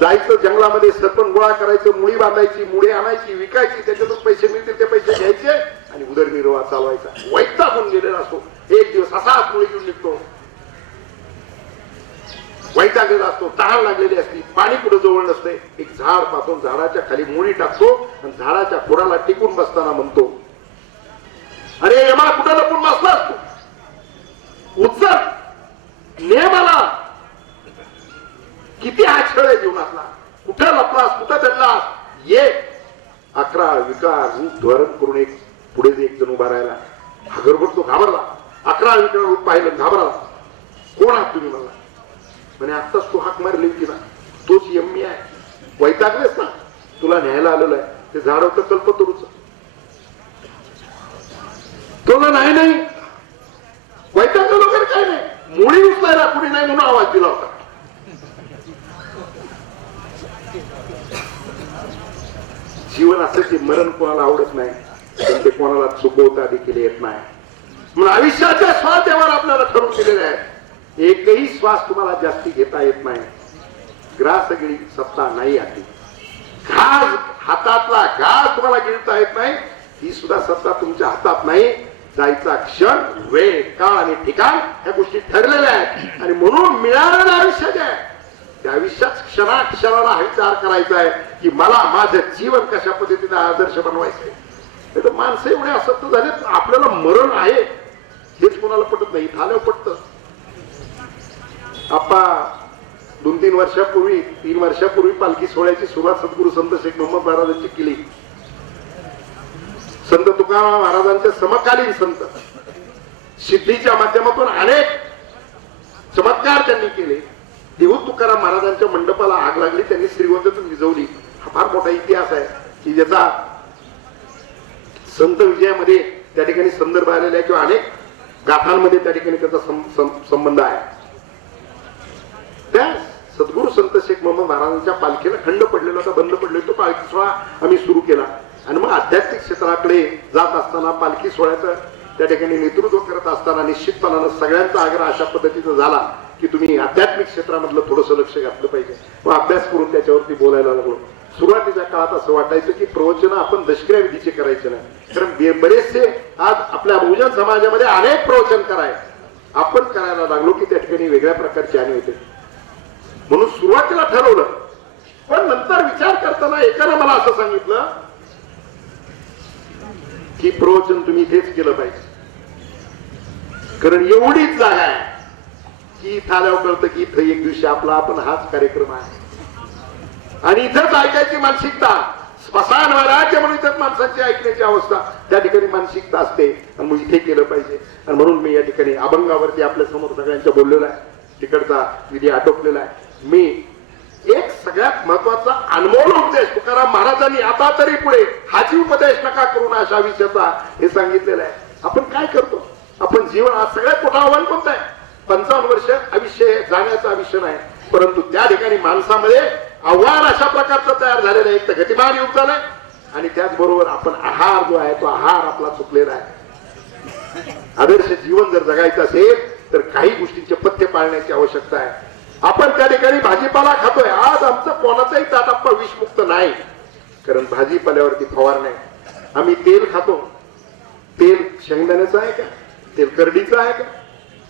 जायचं जंगलामध्ये, सरपण गोळा करायचं, मुळी बांधायची, मुळे आणायची, विकायची, त्याच्यातून पैसे मिळतील ते पैसे घ्यायचे आणि उदरनिर्वाह चालवायचा. वैतागून गेलेला असतो. एक दिवस असाच मुळी घेऊन निघतो. वैतागलेला असतो, तहान लागलेली असते, पाणी कुठं जवळ नसते. एक झाड पाहतो, झाडाच्या खाली मुळी टाकतो आणि झाडाच्या खोडाला टिकून बसताना म्हणतो, अरे यमा कुठं लपून बसलास तू, उचल ने मला. किती हा छळ आहे जीवनातला, कुठं लपलास, कुठं चढलास, ये. 11 विकार रूप धारण करून एक पुढे एक जण उभा राहिला. हा गडबड तो घाबरला. 11 विकार रूप पाहिलं, घाबरला. कोण आहात तुम्ही मला? म्हणे आत्ताच तू हाक मारली होती ना, तोच यम्मी आहे. वैतागलेस ना, तुला न्यायला आलेलं आहे. ते झाड होतं कल्पतरूच. तो नाही नाही वैतागलं वगैरे काय नाही, मुळी उचलायला कुणी नाही म्हणून आवाज दिला होता. जीवन असं की मरण कोणाला आवडत नाही, पण ते कोणाला चुकवता देखील येत नाही. म्हणून आयुष्याच्या श्वास देवाला आपल्याला ठरवून दिलेले आहे. एकही श्वास तुम्हाला जास्ती घेता येत नाही. ग्रास सगळी सत्ता नाही आली. घास हातातला घास तुम्हाला गिळता येत नाही, ही सुद्धा सत्ता तुमच्या हातात नाही. जायचा क्षण, वेळ, काळ आणि ठिकाण ह्या गोष्टी ठरलेल्या आहेत. आणि म्हणून मिळालेलं आयुष्य जे आहे त्या आयुष्यात क्षणाक्षणाला हा विचार करायचा आहे की मला माझं जीवन कशा पद्धतीने आदर्श बनवायचंय. नाही तर माणसं एवढे असक्त झाले, आपल्याला मरण आहे हेच कोणाला पटत नाही. झालं पटत. आपा 2-3 वर्षापूर्वी 3 वर्षापूर्वी पालखी सोहळ्याची सुरुवात सद्गुरू संत शेख मोहम्मद महाराजांची केली. संत तुकाराम महाराजांचे समकालीन संत सिद्धीच्या माध्यमातून अनेक चमत्कार त्यांनी केले. देहू तुकाराम महाराजांच्या मंडपाला आग लागली, त्यांनी श्रीगोंद्यातून विझवली. हा फार मोठा इतिहास आहे की ज्याचा संत विजयामध्ये त्या ठिकाणी संदर्भ आलेला आहे किंवा अनेक गाथांमध्ये त्या ठिकाणी त्याचा संबंध आहे. त्या सद्गुरू संत शेख मोहम्मद महाराजांच्या पालखीला खंड पडलेला होता, बंद पडलेला तो पालखी सोहळा आम्ही सुरू केला. आणि मग आध्यात्मिक क्षेत्राकडे जात असताना पालखी सोहळ्याचं त्या ठिकाणी नेतृत्व करत असताना निश्चितपणानं सगळ्यांचा आग्रह अशा पद्धतीचा झाला की तुम्ही आध्यात्मिक क्षेत्रामधलं थोडंसं लक्ष घातलं पाहिजे. मग अभ्यास करून त्याच्यावरती बोलायला लागलो. सुरुवातीच्या काळात असं वाटायचं की प्रवचन आपण दशक्रिया विधीचे करायचे नाही, कारण बरेचसे आज आपल्या बहुजन समाजामध्ये अनेक प्रवचन आपण करायला लागलो की त्या ठिकाणी वेगळ्या प्रकारची हानी होते. म्हणून सुरुवातीला ठरवलं, पण नंतर विचार करताना एकानं मला असं सांगितलं की प्रवचन तुम्ही इथेच केलं पाहिजे, कारण एवढीच जागा आहे की इथं आल्यावर कळतं की इथं एक दिवशी आपण हाच कार्यक्रम आहे. आणि इथंच ऐकायची मानसिकता, स्मशान राज्य म्हणून इथंच माणसांची ऐकण्याची अवस्था त्या ठिकाणी मानसिकता असते. आणि मग इथे केलं पाहिजे. आणि म्हणून मी या ठिकाणी अभंगावरती आपल्या समोर सगळ्यांच्या बोललेला आहे, तिकडचा विधी आटोपलेला आहे. मी एक सगळ्यात महत्वाचा अनमोल उपदेश तुकाराम महाराजांनी आता तरी पुढे हाची उपदेश नका करू ना अशा विषयाचा हे सांगितलेलं आहे. आपण काय करतो, आपण जीवन आज सगळ्यात मोठं आव्हान कोणतं आहे? 55 वर्ष आयुष्य जाण्याचा आयुष्य नाही, परंतु त्या ठिकाणी माणसामध्ये आव्हान अशा प्रकारचं तयार झालेलं आहे. एक तर गतिमान युग झालंय आणि त्याचबरोबर आपण आहार जो आहे तो आहार आपला चुकलेला आहे. आदर्श जीवन जर जगायचं असेल तर काही गोष्टींचे पथ्य पाळण्याची आवश्यकता आहे. आपण त्या ठिकाणी भाजीपाला खातोय, आज आमचं कोणाचाही ताटाप्पा विषमुक्त नाही, कारण भाजीपाल्यावरती फवारणी आहे. आम्ही तेल खातो, तेल शेंगदाण्याचं आहे का, तेल करडीचं आहे का?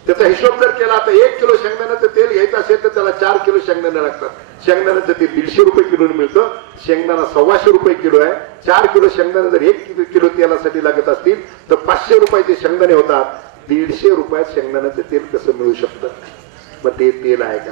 त्याचा हिशोब जर केला तर 1 किलो शेंगदाण्याचं तेल घ्यायचं असेल तर त्याला 4 किलो शेंगदाणे लागतात. शेंगदाण्याचं तेल 150 रुपये किलो मिळतं, शेंगदाणा 125 रुपये किलो आहे. 4 किलो शेंगदाणे जर 1 किलो तेलासाठी लागत असतील तर 500 रुपयाचे शेंगदाणे होतात. 150 रुपयात शेंगदाण्याचं तेल कसं मिळू शकतं? मग ते तेल आहे का?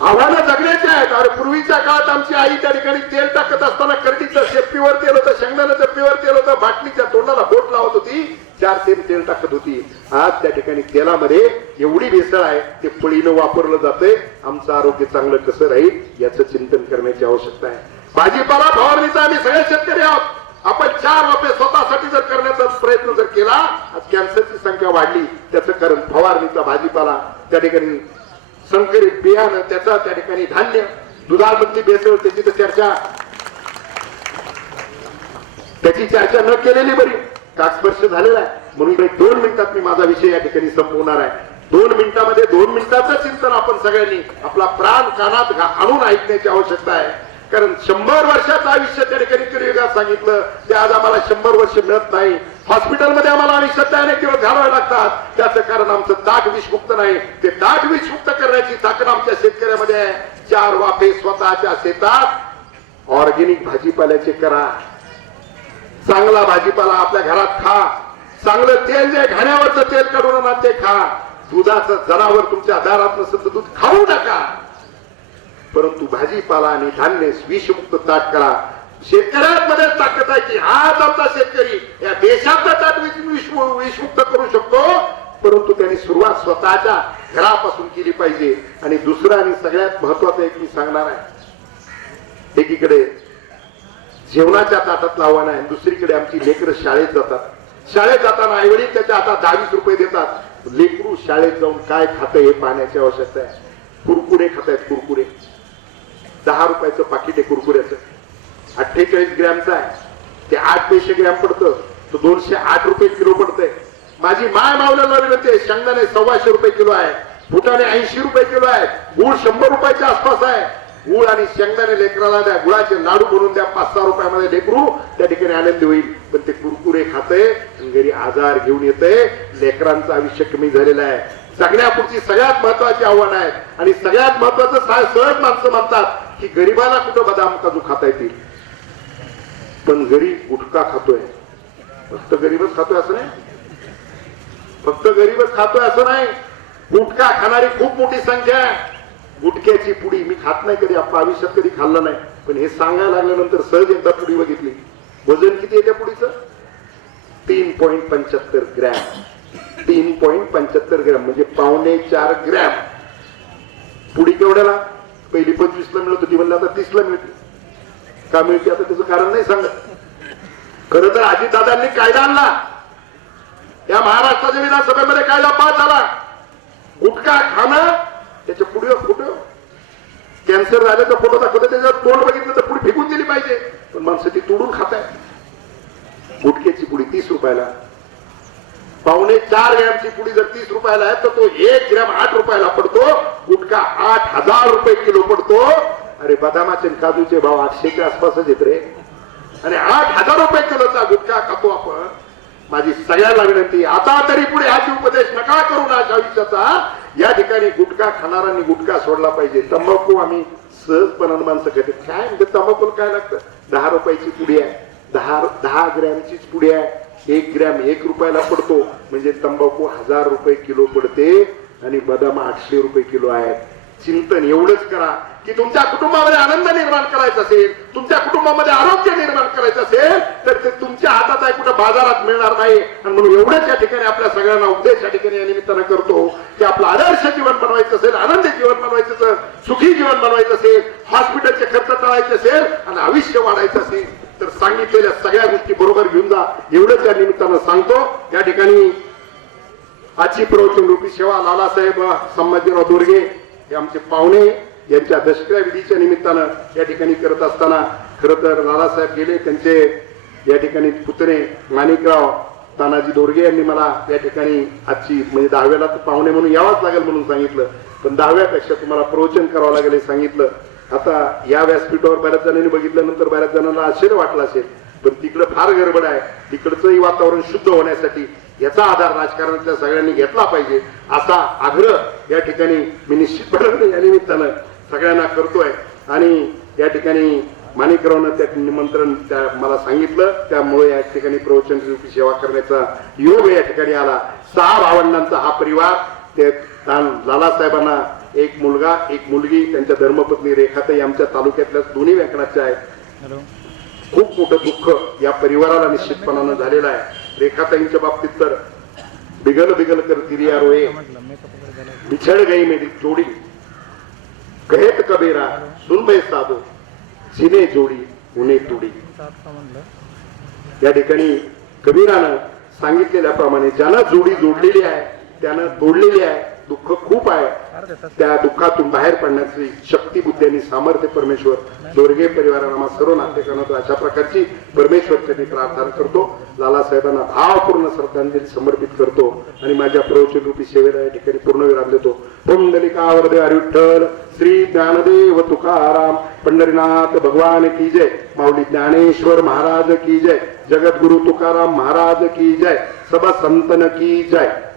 आव्हानं जगण्याचे आहेत. अरे पूर्वीच्या काळात आमची आई त्या ठिकाणी तेल टाकत असताना करडीचं शेपटीवर तेल होतं, शेंगदाण्याचं पिवर तेल होतं, बाटलीच्या तोंडाला बोट लावत होती, 4 तेल टाकत होती. आज त्या ठिकाणी तेलामध्ये एवढी भेसळ आहे, ते पळीनं वापरलं जातंय. आमचं आरोग्य चांगलं कसं राहील याचं चिंतन करण्याची आवश्यकता आहे. भाजीपाला फवारणीचा आम्ही सगळे शेतकरी आहोत. आपण 4 वाफे स्वतःसाठी जर करण्याचा प्रयत्न जर केला, आज कॅन्सरची संख्या वाढली, त्याचं कारण फवारणीचा भाजीपाला, त्या ठिकाणी संकरित बियाणं, त्याचा त्या ठिकाणी धान्य, दुधामधली भेसळ, त्याची तर त्याची चर्चा न केलेली बरी. काकस्पर्श झालेला आहे. म्हणून 2 मिनिटात मी माझा विषय या ठिकाणी संपवणार आहे. 2 मिनिटामध्ये 2 मिनिटाचं चिंतन आपण सगळ्यांनी आपला प्राण कानात आणून ऐकण्याची आवश्यकता आहे. कारण 100 वर्षाचं आयुष्य त्या ठिकाणी कलियुगात सांगितलं, ते आज आम्हाला 100 वर्ष मिळत नाही. हॉस्पिटलमध्ये आम्हाला आयुष्यात अनेक दिवस घालवावे लागतात. त्याचं कारण आमचं ताट विषमुक्त नाही. ते ताट विषमुक्त करण्याची ताकद आमच्या शेतकऱ्यामध्ये आहे. 4 वाफे स्वतःच्या शेतात ऑर्गेनिक भाजीपाल्याचे करा. चांगला भाजीपाला आपल्या घरात खा. चांगलं तेल जे घाण्यावरचं तेल काढून आणा ते खा. दुधाचं जनावर तुमच्या दारात नसेल तर दूध खाऊ नका. परंतु भाजीपाला आणि धान्य विषमुक्त ताट करा. शेतकऱ्यांमध्ये ताकद आहे की आज आमचा शेतकरी या देशातलं ताट विषमुक्त करू शकतो. परंतु त्यांनी सुरुवात स्वतःच्या घरापासून केली पाहिजे. आणि दुसरं आणि सगळ्यात महत्वाचं एक मी सांगणार आहे. एकीकडे जेवणाच्या ताटातलं आव्हान आहे. दुसरीकडे आमची लेकरं शाळेत जातात. शाळेत जाताना आई वडील त्याच्या हातात 20-20 रुपये देतात. लेकरू शाळेत जाऊन काय खातं हे पाहण्याची आवश्यकता आहे. कुरकुरे खात आहेत. कुरकुरे 10 रुपयाचं पाकिट आहे कुरकुऱ्याचं. 48 ग्रॅमचं आहे. ते 8 पैसे ग्रॅम पडतं. तो 208 रुपये किलो पडतंय. माझी माय मावल्याला विनंती, शेंगदाणे 125 रुपये किलो आहे. फुटाणे 80 रुपये किलो आहे. गूळ 100 रुपयाच्या आसपास आहे. गुळ आणि शेंगदाणे लेकराला द्या. गुळाचे लाडू बनवून द्या. 5-6 रुपयामध्ये लेकरू त्या ठिकाणी आनंद होईल. पण ते कुरकुरे खाते घरी आजार घेऊन येते. लेकरांचं आयुष्य कमी झालेलं आहे. जगण्यापुढची सगळ्यात महत्वाची आव्हान आहे. आणि सगळ्यात महत्वाचं सहज माणसं म्हणतात की गरीबाला कुठं बदाम काजू खाता येतील. पण गरीब गुटखा खातोय. फक्त गरीबच खातोय असं नाही. फक्त गरीबच खातोय असं नाही. गुटखा खाणारी खूप मोठी संख्या आहे. गुटख्याची पुडी मी खात नाही कधी. आपण आयुष्यात कधी खाल्लं नाही. पण हे सांगायला लागल्यानंतर सहज एकदा पुडी बघितली. वजन किती आहे त्या पुडीचं? 3.75 ग्रॅम. 3.75 ग्रॅम म्हणजे 4.25 ग्रॅम. पुडी केवढ्याला? पहिली 25ला मिळत होती, म्हणलं आता 30ला मिळते. का मिळते आता त्याचं कारण नाही सांगत. खरं तर अजितदादांनी कायदा आणला. या महाराष्ट्राच्या विधानसभेमध्ये कायदा पास झाला. गुटखा खाणं त्याच्या पुढीवर फोटो. कॅन्सर झाल्याचा फोटो दाखवतो. त्याच्यावर तोंड बघितलं तर पुढे फेकून दिली पाहिजे. पण माणसं ती तोडून खात आहे. गुटख्याची पुडी 30 रुपयाला. 4.25 ग्रॅमची पुडी जर 30 रुपयाला आहे तर तो 1 ग्रॅम 8 रुपयाला पडतो. गुटखा 8,000 रुपये किलो पडतो. अरे बदामाचे काजूचे भाव 800च्या आसपासच येत रे. आणि 8,000 रुपये किलोचा गुटखा खातो आपण. माझी सगळ्यांना विनंती, आता तरी पुढे हाची उपदेश नका करू ना आयुष्याचा. या ठिकाणी गुटखा खाणाऱ्यांनी गुटखा सोडला पाहिजे. तंबाखू आम्ही सहजपणानं माणसं खाते. काय म्हणजे तंबाखूला काय लागतं? 10 रुपयाची पुडी आहे. 10 ग्रॅमचीच पुडी आहे. 1 ग्रॅम 1 रुपयाला पडतो. म्हणजे तंबाखू 1000 रुपये किलो पडते. आणि बदाम 800 रुपये किलो आहेत. चिंतन एवढंच करा की तुमच्या कुटुंबामध्ये आनंद निर्माण करायचा असेल, तुमच्या कुटुंबामध्ये आरोग्य निर्माण करायचं असेल तर ते तुमच्या हातात आहे, कुठं बाजारात मिळणार नाही. आणि म्हणून एवढंच या ठिकाणी आपल्या सगळ्यांना उपदेश या ठिकाणी या निमित्तानं करतो की आपलं आदर्श जीवन बनवायचं असेल, आनंदी जीवन बनवायचं असेल, सुखी जीवन बनवायचं असेल, हॉस्पिटलचे खर्च टाळायचे असेल आणि आयुष्य वाढायचं असेल तर सांगितलेल्या सगळ्या गोष्टी बरोबर घेऊन जा. एवढंच या निमित्तानं सांगतो. या ठिकाणी आजची प्रवचन रूपी सेवा लालासाहेब संभाजीराव दोरगे हे आमचे पाहुणे यांच्या दशक्रिया विधीच्या निमित्तानं या ठिकाणी करत असताना खरं तर लालासाहेब गेले. त्यांचे या ठिकाणी पुतणे माणिकराव तानाजी दोरगे यांनी मला या ठिकाणी आजची म्हणजे 10व्याला पाहुणे म्हणून यावंच लागेल म्हणून सांगितलं. पण 10व्यापेक्षा तुम्हाला प्रवचन करावं लागेल हे सांगितलं. आता या व्यासपीठावर बऱ्याच जणांनी बघितल्यानंतर बऱ्याच जणांना आश्चर्य वाटलं असेल. पण तिकडं फार गडबड आहे. तिकडचंही वातावरण शुद्ध होण्यासाठी याचा आधार राजकारणातल्या सगळ्यांनी घेतला पाहिजे असा आग्रह या ठिकाणी मी निश्चितपणे या निमित्तानं सगळ्यांना करतोय. आणि या ठिकाणी माणिकरावनं त्या निमंत्रण मला सांगितलं. त्यामुळे या ठिकाणी प्रवचन रूपी सेवा करण्याचा योग या ठिकाणी आला. 6 भावंडांचा हा परिवार. ते लालासाहेबांना एक मुलगा एक मुलगी, त्यांच्या धर्मपत्नी रेखाताई आमच्या तालुक्यातल्या दोन्ही व्यंकणाच्या आहेत. खूप मोठं दुःख या परिवाराला निश्चितपणानं झालेलं आहे. रेखाताईंच्या बाबतीत तर बिगल बिगल कर तिरिया रोए बिछड़ गई मेरी जोड़ी कहेत कबीरा सुन बे साधो सीने जोडी उन्हे तुडी. या ठिकाणी कबीरानं सांगितलेल्याप्रमाणे ज्यानं जोडी जोडलेली आहे त्यानं तोडलेली आहे. दुःख खूप आहे. त्या दुःखातून बाहेर पडण्याची शक्ती बुद्धी आणि सामर्थ्य परमेश्वर दोरगे परिवाराला सर्व नातेकरांना अशा प्रकारची परमेश्वरसाठी प्रार्थना करतो. लालासाहेबांना भावपूर्ण श्रद्धांजली समर्पित करतो आणि माझ्या प्रवचन रूपी सेवेला या ठिकाणी पूर्णविराम देतो. पुंडलिकावरदे हरी विठ्ठल श्री ज्ञानदेव तुकाराम पंढरीनाथ भगवान की जय. माऊली ज्ञानेश्वर महाराज की जय. जगद्गुरु तुकाराम महाराज की जय, सब संतन की जय.